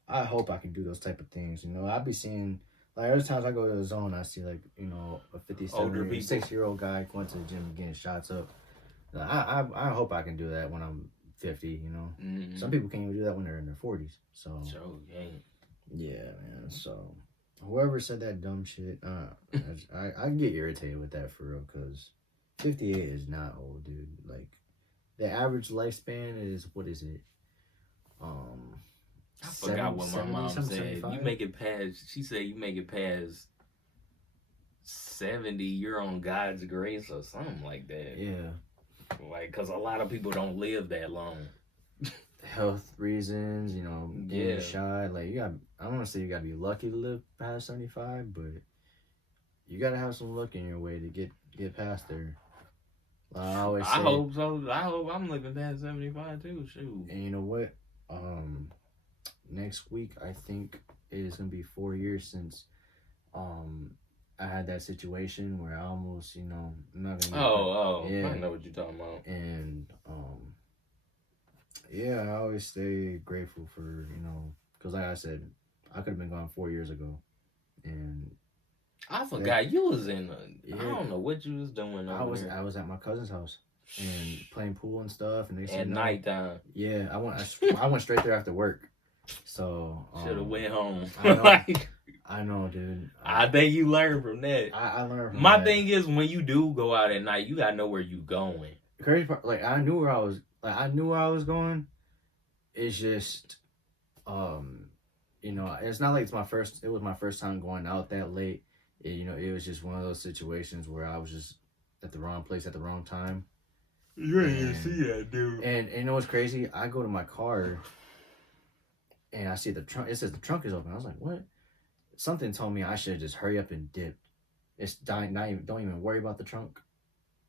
I hope I can do those type of things, you know. I be seeing, like, every time I go to the zone, I see, like, you know, a 57, 6-year-old guy going to the gym and getting shots up. I hope I can do that when I'm 50, you know. mm-hmm. Some people can't even do that when they're in their 40s. So, yeah, man. So, whoever said that dumb shit, I get irritated with that for real, because 58 is not old, dude. Like, the average lifespan is, what is it? I forgot what my mom said. 75? You make it past, she said you make it past 70, you're on God's grace or something like that. Yeah. Like, because a lot of people don't live that long. Health reasons, you know, getting shot. Like, I don't want to say you got to be lucky to live past 75, but you got to have some luck in your way to get past there. I always say, I hope so. I hope I'm living past 75 too. Shoot. And you know what? Next week, I think it is going to be 4 years since I had that situation where I almost, you know, I'm not gonna yeah. I know what you're talking about. And yeah, I always stay grateful for, you know, because like I said, I could have been gone 4 years ago, and I forgot you was in. I don't know what you was doing. I was at my cousin's house and playing pool and stuff, and they said at nighttime. Yeah, I went straight there after work. So should have went home. I know, dude. I think you learned from that. I learned from My that. thing is, when you do go out at night, you gotta know where you going. Crazy part, like I knew where I was. Like I knew where I was going. It's just, you know, it's not like it was my first time going out that late. You know, it was just one of those situations where I was just at the wrong place at the wrong time. You didn't even see that, dude. And you know what's crazy? I go to my car, and I see the trunk. It says the trunk is open. I was like, what? Something told me I should just hurry up and dip. It's don't even worry about the trunk.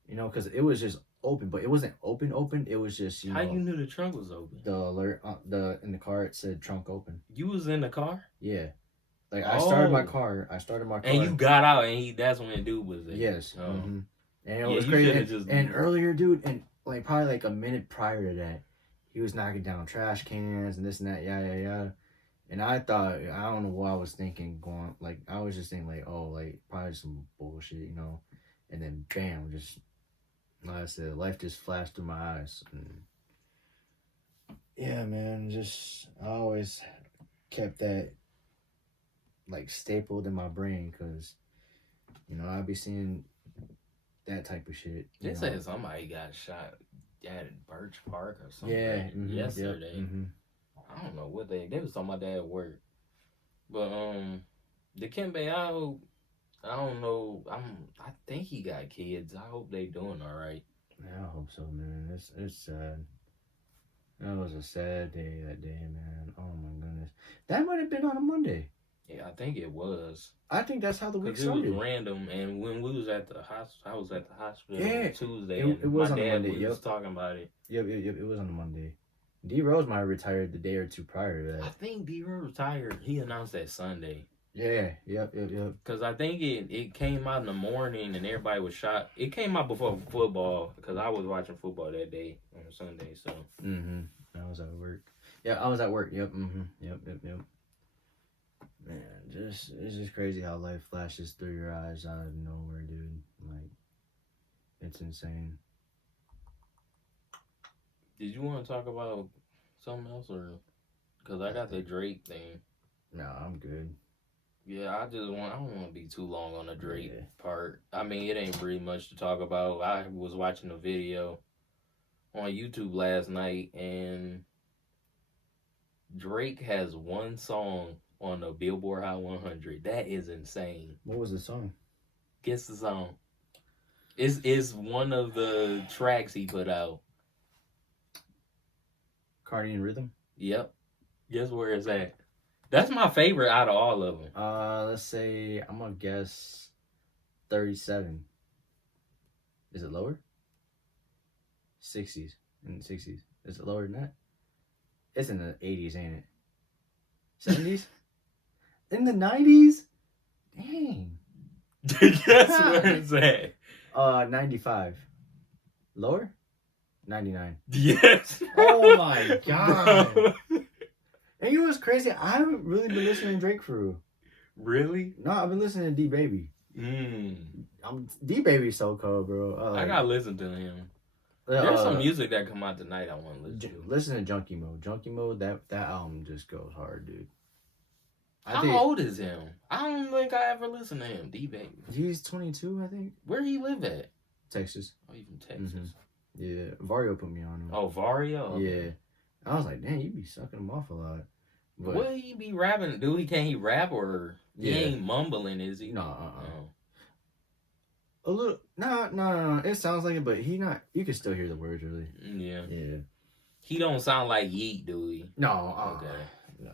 You know, because it was just open, but it wasn't open. It was just, you know. How you knew the trunk was open? The alert, in the car, it said trunk open. You was in the car? Yeah. Like, I started my car. And you got out, and that's when the dude was there. Yes. And it was crazy. And earlier, dude, and like probably like a minute prior to that, he was knocking down trash cans and this and that, yada. And I thought, I don't know what I was thinking I was just thinking like, oh, like probably some bullshit, you know. And then bam, just, like I said, life just flashed through my eyes. And yeah, man, I always kept that like stapled in my brain, because, you know, I'd be seeing that type of shit. They said somebody got shot at Birch Park or something. Yeah, yesterday. Yep, I don't know what they was talking about that at work. But the Wnba, I don't know. I think he got kids. I hope they doing all right. Yeah, I hope so, man. It's sad. That was a sad day that day, man. Oh my goodness. That might have been on a Monday. Yeah, I think it was. I think that's how the week started. It was random, and when we was at the hospital, I was at the hospital on Tuesday. It was on a Monday. We was talking about it. Yep. It was on a Monday. D Rose might have retired the day or two prior to that. I think D Rose retired. He announced that Sunday. Yeah. Yep. Because I think it came out in the morning and everybody was shocked. It came out before football, because I was watching football that day on Sunday. So. I was at work. Yeah, I was at work. Yep. Yep. Man, it's just crazy how life flashes through your eyes out of nowhere, dude. Like, it's insane. Did you want to talk about something else, or because I got the Drake thing? No, I'm good. Yeah, I don't want to be too long on the Drake part. I mean, it ain't really much to talk about. I was watching a video on YouTube last night, and Drake has one song on the Billboard Hot 100. That is insane. What was the song? Guess the song. It's one of the tracks he put out. Cardi and Rhythm? Yep. Guess where it's at? That's my favorite out of all of them. Let's say I'm gonna guess 37. Is it lower? 60s. In the 60s. Is it lower than that? It's in the 80s, ain't it? 70s? In the 90s? Dang. Guess where it's at? 95. Lower? 99. Yes. Oh my god. Bro. And you know what's crazy? I haven't really been listening to Drake for real. Really? No, I've been listening to D Baby. D Baby's so cold, bro. I gotta listen to him. There's some music that come out tonight I want to listen to. Listen to Junkie Mode. Junkie Mode, that album just goes hard, dude. How old is him? I don't think I ever listened to him. D Baby. He's 22, I think. Where he live at? Texas. Oh, he from Texas. Mm-hmm. Yeah, Vario put me on him. Oh, Vario? Okay. Yeah. I was like, damn, you be sucking him off a lot. But what he be rapping? Can he rap or he ain't mumbling, is he? No, A little, no. It sounds like it, but you can still hear the words, really. Yeah. Yeah. He don't sound like Yeet, do he? No. Okay. No.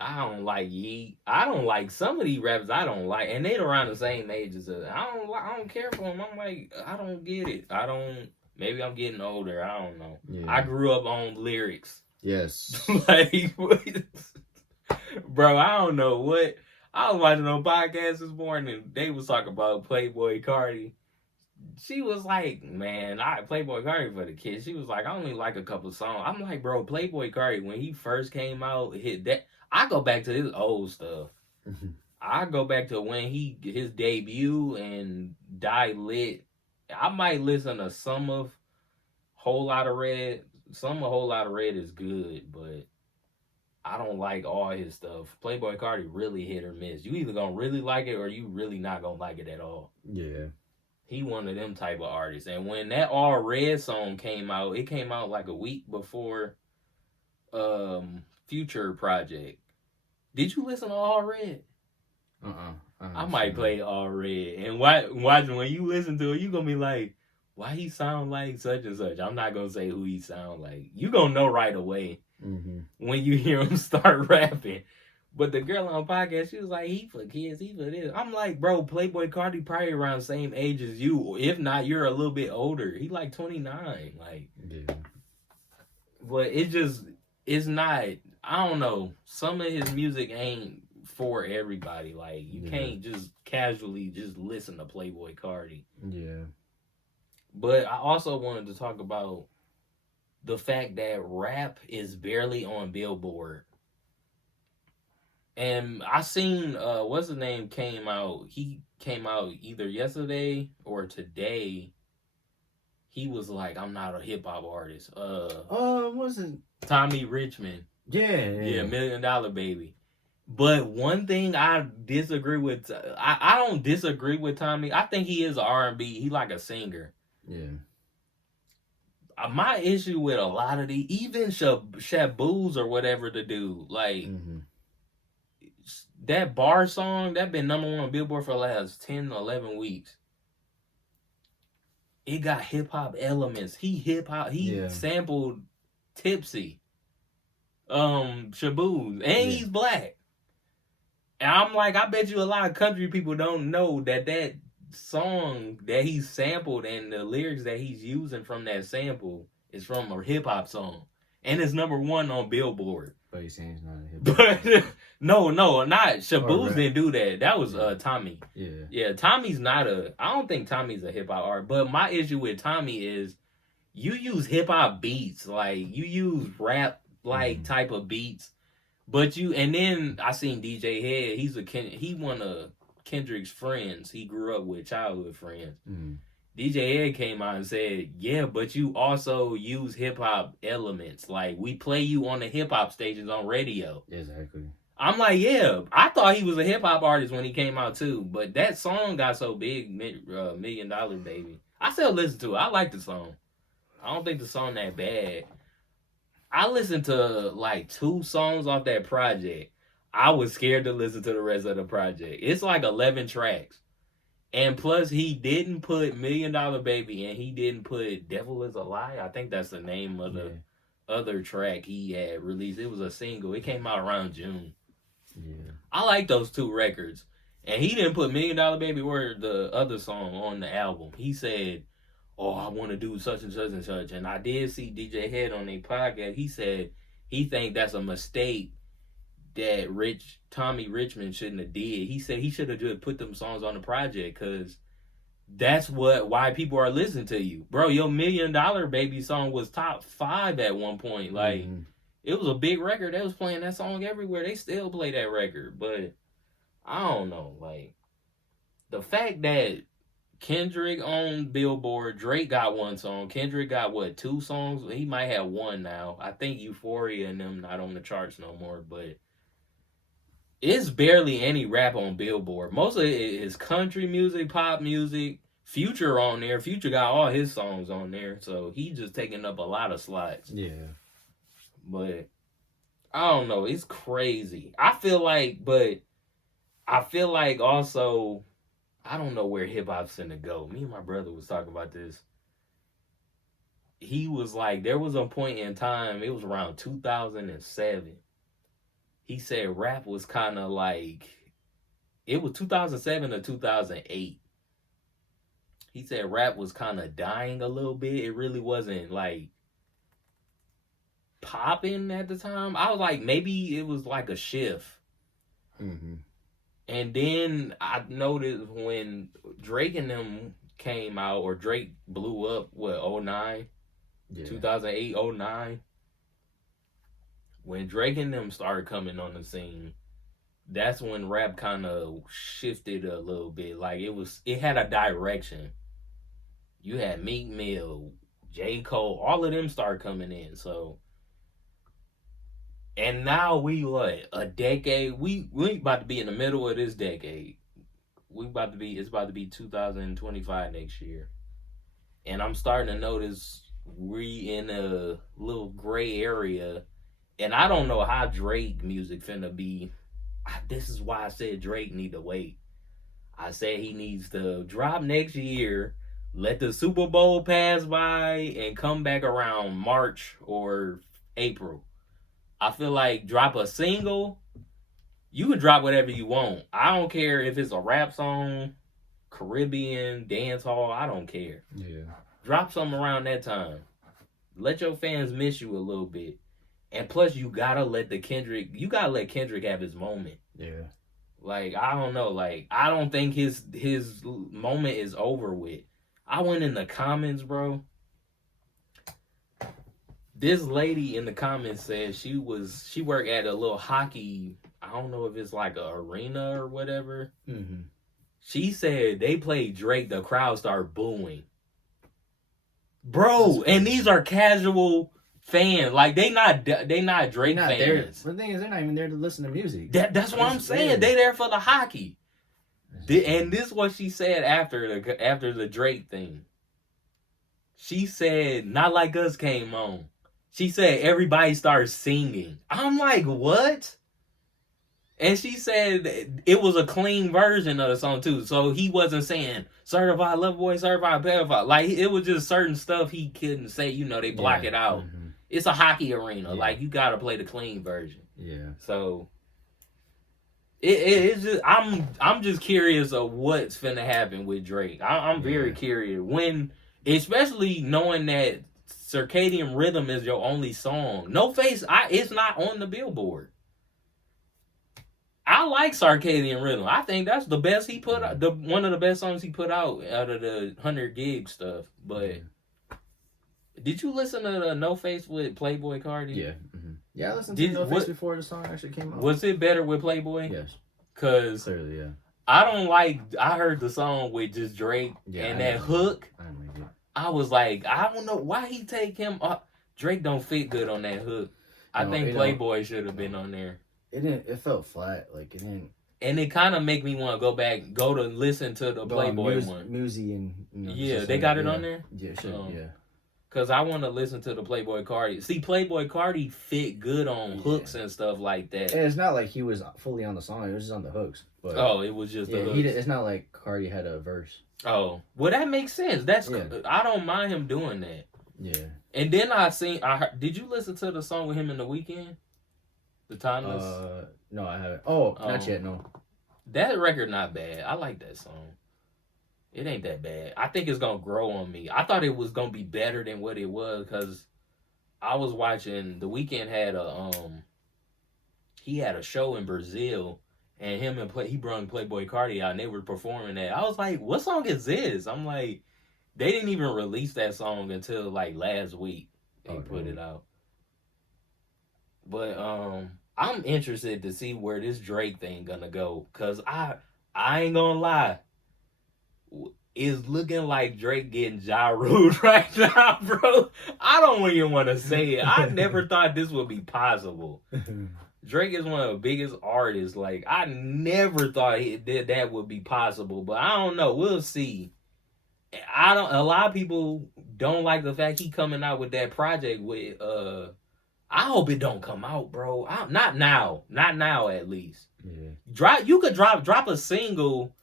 I don't like Yeet. I don't like some of these rappers. I don't like, and they're around the same age as us. I don't care for them. I'm like, I don't get it. Maybe I'm getting older. I don't know. Yeah. I grew up on lyrics. Yes. Like, bro, I don't know what. I was watching a podcast this morning. They was talking about Playboy Cardi. She was like, man, Playboy Cardi for the kids. She was like, I only like a couple songs. I'm like, bro, Playboy Cardi, when he first came out, hit that. I go back to his old stuff. I go back to when his debut and Die Lit. I might listen to some of Whole Lot of Red. Some of Whole Lot of Red is good, but I don't like all his stuff. Playboy Cardi really hit or miss. You either gonna really like it or you really not gonna like it at all. Yeah. He one of them type of artists. And when that All Red song came out, it came out like a week before Future Project. Did you listen to All Red? I might play All Red. And watch when you listen to it, you gonna be like, why he sound like such and such? I'm not gonna say who he sound like. You gonna know right away when you hear him start rapping. But the girl on the podcast, she was like, he for kids, he for this. I'm like, bro, Playboy Cardi probably around the same age as you. If not, you're a little bit older. He like 29. Like, yeah. But it's not, I don't know. Some of his music ain't for everybody. Like, you can't just casually just listen to Playboy Cardi. Yeah. But I also wanted to talk about the fact that rap is barely on Billboard. And I seen, what's his name came out. He came out either yesterday or today. He was like, I'm not a hip hop artist. Wasn't Tommy Richmond. Yeah, $1 Million Baby. But one thing I disagree with, I don't disagree with Tommy. I think he is an R&B. He like a singer. Yeah. My issue with a lot of even Shaboos or whatever the dude, like, that bar song, that been number one on Billboard for the last 10, 11 weeks. It got hip-hop elements. He sampled Tipsy. Shaboos. And he's black. And I'm like, I bet you a lot of country people don't know that song that he sampled and the lyrics that he's using from that sample is from a hip-hop song. And it's number one on Billboard. But he's saying it's not a hip-hop song. No, not. Shaboos didn't do that. That was Tommy. Yeah. Yeah, Tommy's not I don't think Tommy's a hip-hop artist. But my issue with Tommy is you use hip-hop beats. Like, you use rap, like, type of beats. And then I seen DJ Head. He one of Kendrick's friends. He grew up with childhood friends. DJ Head came out and said, yeah, but you also use hip-hop elements. Like, we play you on the hip-hop stations on radio. Exactly. I'm like, yeah, I thought he was a hip-hop artist when he came out, too. But that song got so big, $1 Million Baby. I still listen to it. I like the song. I don't think the song that bad. I listened to, like, 2 songs off that project. I was scared to listen to the rest of the project. It's like 11 tracks. And plus, he didn't put $1 Million Baby and he didn't put Devil Is a Lie. I think that's the name of other track he had released. It was a single. It came out around June. Yeah. I like those 2 records. And he didn't put $1 Million Baby or the other song on the album. He said, "Oh, I want to do such and such and such." And I did see DJ Head on their podcast. He said he think that's a mistake that Tommy Richmond shouldn't have did. He said he should have just put them songs on the project because that's why people are listening to you, bro. Your $1 Million Baby song was top 5 at one point. Like it was a big record. They was playing that song everywhere. They still play that record, but I don't know. Like the fact that Kendrick on Billboard, Drake got 1 song. Kendrick got 2 songs? He might have 1 now. I think Euphoria and them not on the charts no more, but it's barely any rap on Billboard. Most of it is country music, pop music. Future on there. Future got all his songs on there, so he just taking up a lot of slots. Yeah. But I don't know. It's crazy. I feel like also, I don't know where hip hop's gonna go. Me and my brother was talking about this. He was like, there was a point in time, it was around 2007. He said rap was kind of like, it was 2007 or 2008. He said rap was kind of dying a little bit. It really wasn't like popping at the time. I was like, maybe it was like a shift. Mm-hmm. And then I noticed when Drake and them came out, or Drake blew up, 09? Yeah. 2008, 09? When Drake and them started coming on the scene, that's when rap kind of shifted a little bit. Like it had a direction. You had Meek Mill, J. Cole, all of them started coming in. So, and now a decade. We about to be in the middle of this decade. It's about to be 2025 next year. And I'm starting to notice we in a little gray area. And I don't know how Drake music finna be. This is why I said Drake need to wait. I said he needs to drop next year, let the Super Bowl pass by, and come back around March or April. I feel like drop a single. You can drop whatever you want. I don't care if it's a rap song, Caribbean, dance hall. I don't care. Yeah. Drop something around that time. Let your fans miss you a little bit. And plus, you gotta let Kendrick have his moment. Yeah. Like, I don't know. Like, I don't think his moment is over with. I went in the comments, bro. This lady in the comments said she worked at a little hockey, I don't know if it's like an arena or whatever. Mm-hmm. She said they played Drake, the crowd started booing. Bro, and these are casual fans. Like, they not Drake fans. There. The thing is, they're not even there to listen to music. That's what I'm saying. They there for the hockey. And this is what she said after the Drake thing. She said, "Not Like Us" came on. She said everybody started singing. I'm like, what? And she said it was a clean version of the song too. So he wasn't saying certified love boy, certified pedophile. Like, it was just certain stuff he couldn't say. They block it out. Mm-hmm. It's a hockey arena. Yeah. Like, you gotta play the clean version. Yeah. So it's just I'm just curious of what's finna happen with Drake. I'm very curious especially knowing that Circadian Rhythm is your only song. No Face, it's not on the Billboard. I like Circadian Rhythm. I think that's the best he put out. One of the best songs he put out of the 100 gig stuff. But did you listen to the No Face with Playboy Cardi? Yeah. Mm-hmm. Yeah, I listened to No Face before the song actually came out. Was it better with Playboy? Yes. Cause clearly, yeah. I heard the song with just Drake and that hook. I didn't like it. I was like, I don't know why he take him up. Drake don't fit good on that hook. I think Playboy should have been on there. It felt flat. Like, it didn't. And it kind of make me want to go to listen to the Playboy one. Musi and yeah, they got it on there. Yeah, sure. Yeah. Cause I want to listen to the Playboy Cardi. See, Playboy Cardi fit good on hooks and stuff like that. And it's not like he was fully on the song; it was just on the hooks. But it was just the hooks. It's not like Cardi had a verse. Oh, well, that makes sense. I don't mind him doing that. Yeah. And then did you listen to the song with him in The Weeknd? The Timeless? No, I haven't. Oh, not yet, no. That record not bad. I like that song. It ain't that bad. I think it's gonna grow on me. I thought it was gonna be better than what it was because I was watching The Weeknd had a show in Brazil and he brought Playboy Cardi out and they were performing that. I was like, what song is this? I'm like, they didn't even release that song until like last week. They put it out. But I'm interested to see where this Drake thing gonna go. Cause I ain't gonna lie. It's looking like Drake getting Ja Ruled right now, bro. I don't even want to say it. I never thought this would be possible. Drake is one of the biggest artists. Like, I never thought that would be possible. But I don't know. We'll see. A lot of people don't like the fact he coming out with that project with I hope it don't come out, bro. Not now at least. Yeah. You could drop a single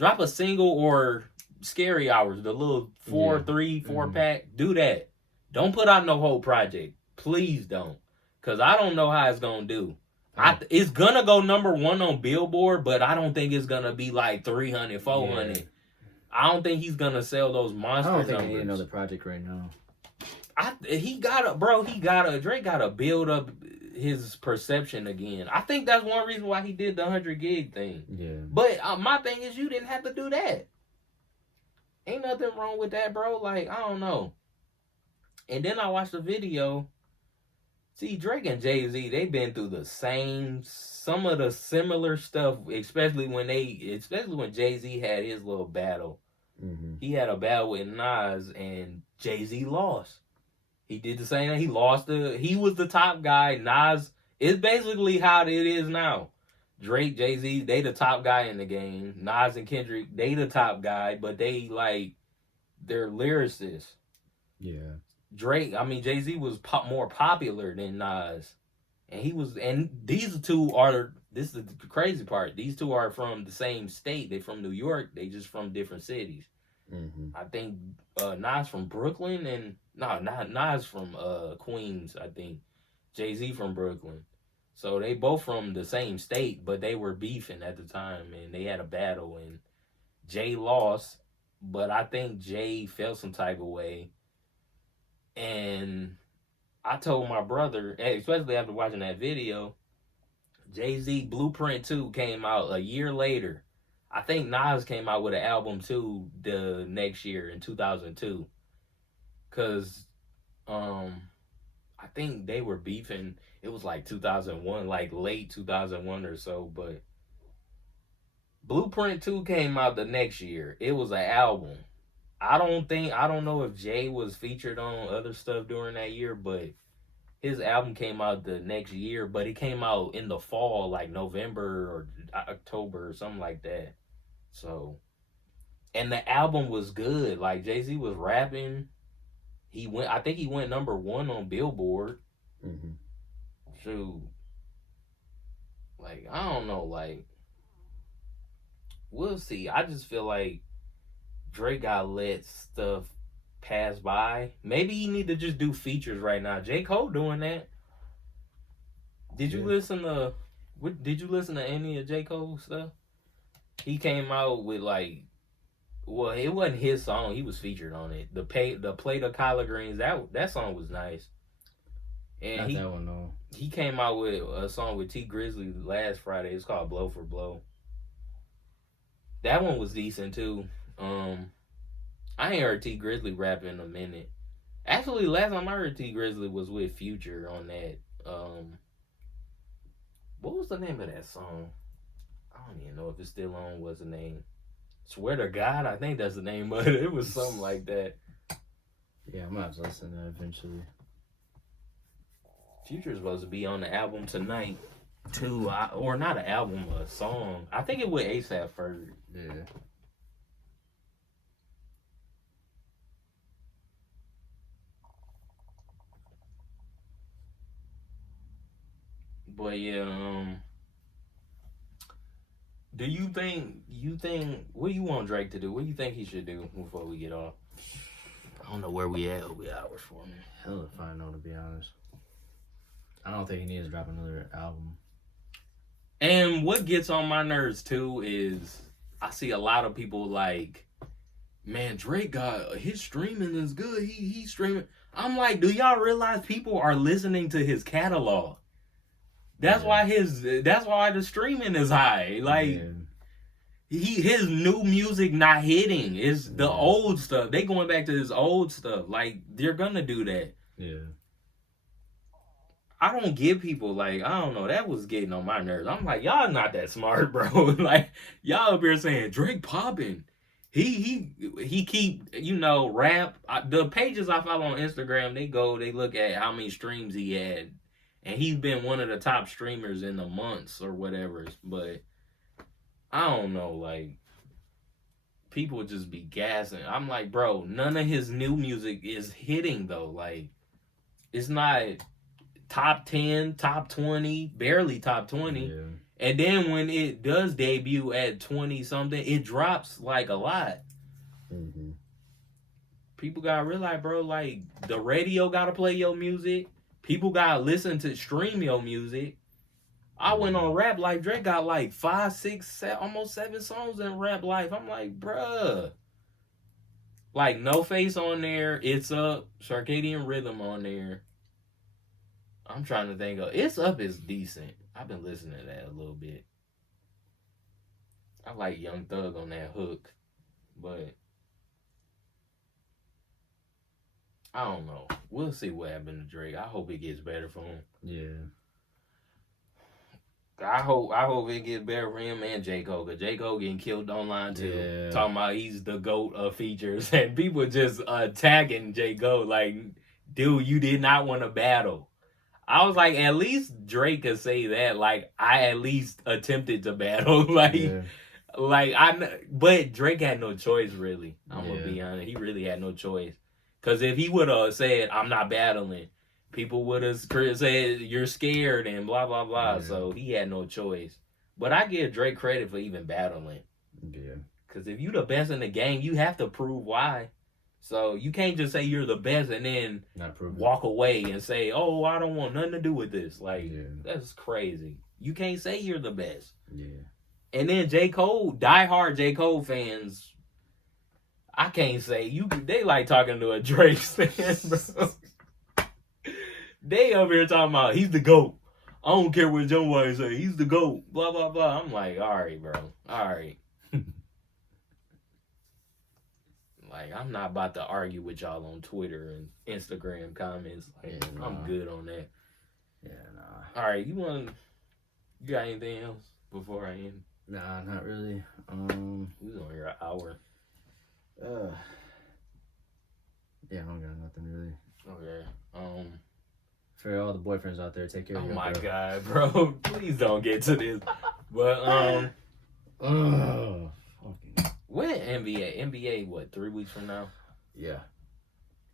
or Scary Hours, the little 4 pack. Do that. Don't put out no whole project. Please don't. Cause I don't know how it's gonna do. It's gonna go number 1 on Billboard, but I don't think it's gonna be like 300, 400. Yeah. I don't think he's gonna sell those monster numbers. I don't think I need another project right now. Drake gotta build up his perception again. I think that's one reason why he did the 100 gig thing. Yeah. But my thing is, you didn't have to do that. Ain't nothing wrong with that, bro. Like, I don't know. And then I watched the video. See, Drake and Jay-Z, they've been through some of the similar stuff, especially when Jay-Z had his little battle. Mm-hmm. He had a battle with Nas, and Jay-Z lost. He did the same thing. He was the top guy. Nas is basically how it is now. Drake, Jay-Z, they the top guy in the game. Nas and Kendrick, they the top guy, but they're lyricists. Yeah. Jay-Z was more popular than Nas. And these two are, this is the crazy part, these two are from the same state. They're from New York. They just from different cities. Mm-hmm. I think Nas from Brooklyn and Nas from Queens, I think. Jay-Z from Brooklyn. So they both from the same state, but they were beefing at the time and they had a battle and Jay lost, but I think Jay felt some type of way. And I told my brother, especially after watching that video, Jay-Z Blueprint 2 came out a year later. I think Nas came out with an album too the next year in 2002. Cause I think they were beefing. It was like 2001, like late 2001 or so, but Blueprint 2 came out the next year. It was an album. I don't know if Jay was featured on other stuff during that year, but his album came out the next year, but it came out in the fall, like November or October or something like that. So, and the album was good. Like, Jay-Z was rapping. I think he went number 1 on Billboard. Mm-hmm. Shoot. Like, I don't know, like, we'll see. I just feel like Drake gotta let stuff pass by. Maybe he need to just do features right now. J. Cole doing that. Did you listen to any of J. Cole stuff? He came out with like, well, it wasn't his song. He was featured on it. The Plate of Collard Greens. That song was nice. And that one, no. He came out with a song with T Grizzly last Friday. It's called Blow for Blow. That one was decent too. I ain't heard T Grizzly rap in a minute. Actually, last time I heard T Grizzly was with Future on that. What was the name of that song? I don't even know if it's still on. What's the name? Swear to God, I think that's the name of it. It was something like that. Yeah, I'm gonna have to listen to that eventually. Future's supposed to be on the album tonight too, or not an album, a song. I think it was ASAP Ferg. Yeah. But yeah, do you think what do you want Drake to do? What do you think he should do before we get off? I don't know where we at. We hours for me. Hell if I know, to be honest. I don't think he needs to drop another album. And what gets on my nerves too is I see a lot of people like, man, Drake got his streaming is good. He's streaming. I'm like, do y'all realize people are listening to his catalog? That's why the streaming is high. Like his new music not hitting. It's the old stuff. They going back to his old stuff. Like they're gonna do that. Yeah. I don't give people like, I don't know, that was getting on my nerves. I'm like, y'all not that smart, bro. Like y'all up here saying Drake popping. He keep, rap. The pages I follow on Instagram, they look at how many streams he had. And he's been one of the top streamers in the months or whatever. But I don't know, like people just be gassing. I'm like, bro, none of his new music is hitting though. Like it's not top 10, top 20, barely top 20. Yeah. And then when it does debut at 20 something, it drops like a lot. Mm-hmm. People gotta realize, bro, like the radio gotta play your music. People gotta listen to stream your music. I went on Rap Life. Drake got like 5, 6, 7, almost 7 songs in Rap Life. I'm like, bruh. Like No Face on there. It's Up. Circadian Rhythm on there. I'm trying to think of It's Up is decent. I've been listening to that a little bit. I like Young Thug on that hook, but I don't know. We'll see what happened to Drake. I hope it gets better for him. Yeah. I hope it gets better for him and J. Cole, because J. Cole getting killed online too. Yeah. Talking about he's the GOAT of features, and people just attacking J. Cole like, dude, you did not want to battle. I was like, at least Drake could say that. Like, I at least attempted to battle. But Drake had no choice, really. I'm going to be honest. He really had no choice. Because if he would have said, I'm not battling, people would have said, you're scared and blah, blah, blah. Yeah. So he had no choice. But I give Drake credit for even battling. Yeah. Because if you the best in the game, you have to prove why. So you can't just say you're the best and then walk away and say, oh, I don't want nothing to do with this. Like, that's crazy. You can't say you're the best. Yeah. And then J. Cole, diehard J. Cole fans, I can't say, they like talking to a Drake fan, bro. They over here talking about, he's the GOAT. I don't care what John White say. He's the GOAT. Blah, blah, blah. I'm like, all right, bro. All right. Like, I'm not about to argue with y'all on Twitter and Instagram comments. Like, I'm good on that. Yeah, nah. All right, you got anything else before I end? Nah, not really. We was on here an hour. Yeah, I don't got nothing really. Okay. For all the boyfriends out there, take care of your my God, bro. Please don't get to this. But, when NBA, what, 3 weeks from now? Yeah.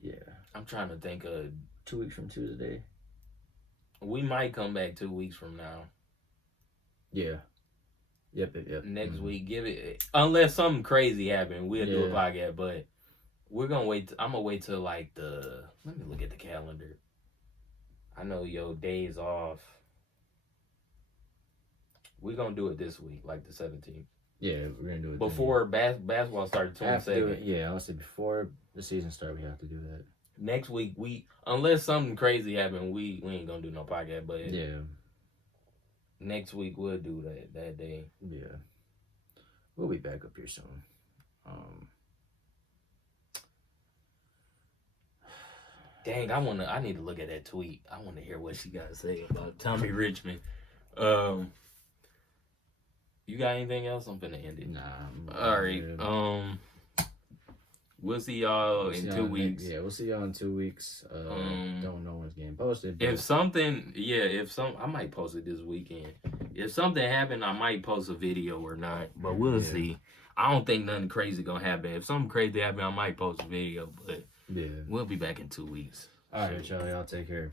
Yeah. I'm trying to think of 2 weeks from Tuesday. We might come back 2 weeks from now. Yeah. Yep. Next week, give it, unless something crazy happens, we'll do a podcast, but we're going to wait. I'm going to wait till let me look at the calendar. I know your days off. We're going to do it this week, like the 17th. Yeah, we're going to do it. Before basketball starts 22nd. Yeah, I'll say before the season starts, we have to do that. Next week, unless something crazy happens, we ain't going to do no podcast, but next week we'll do that day. Yeah. We'll be back up here soon. Dang, I need to look at that tweet. I want to hear what she got to say about Tommy Richmond. You got anything else? I'm finna end it. Nah. All right. We'll see y'all in 2 weeks. We'll see y'all in 2 weeks. Don't know when's getting posted. I might post it this weekend. If something happened, I might post a video or not. But we'll see. I don't think nothing crazy gonna happen. If something crazy happen, I might post a video. But we'll be back in 2 weeks. All right, y'all. Y'all take care.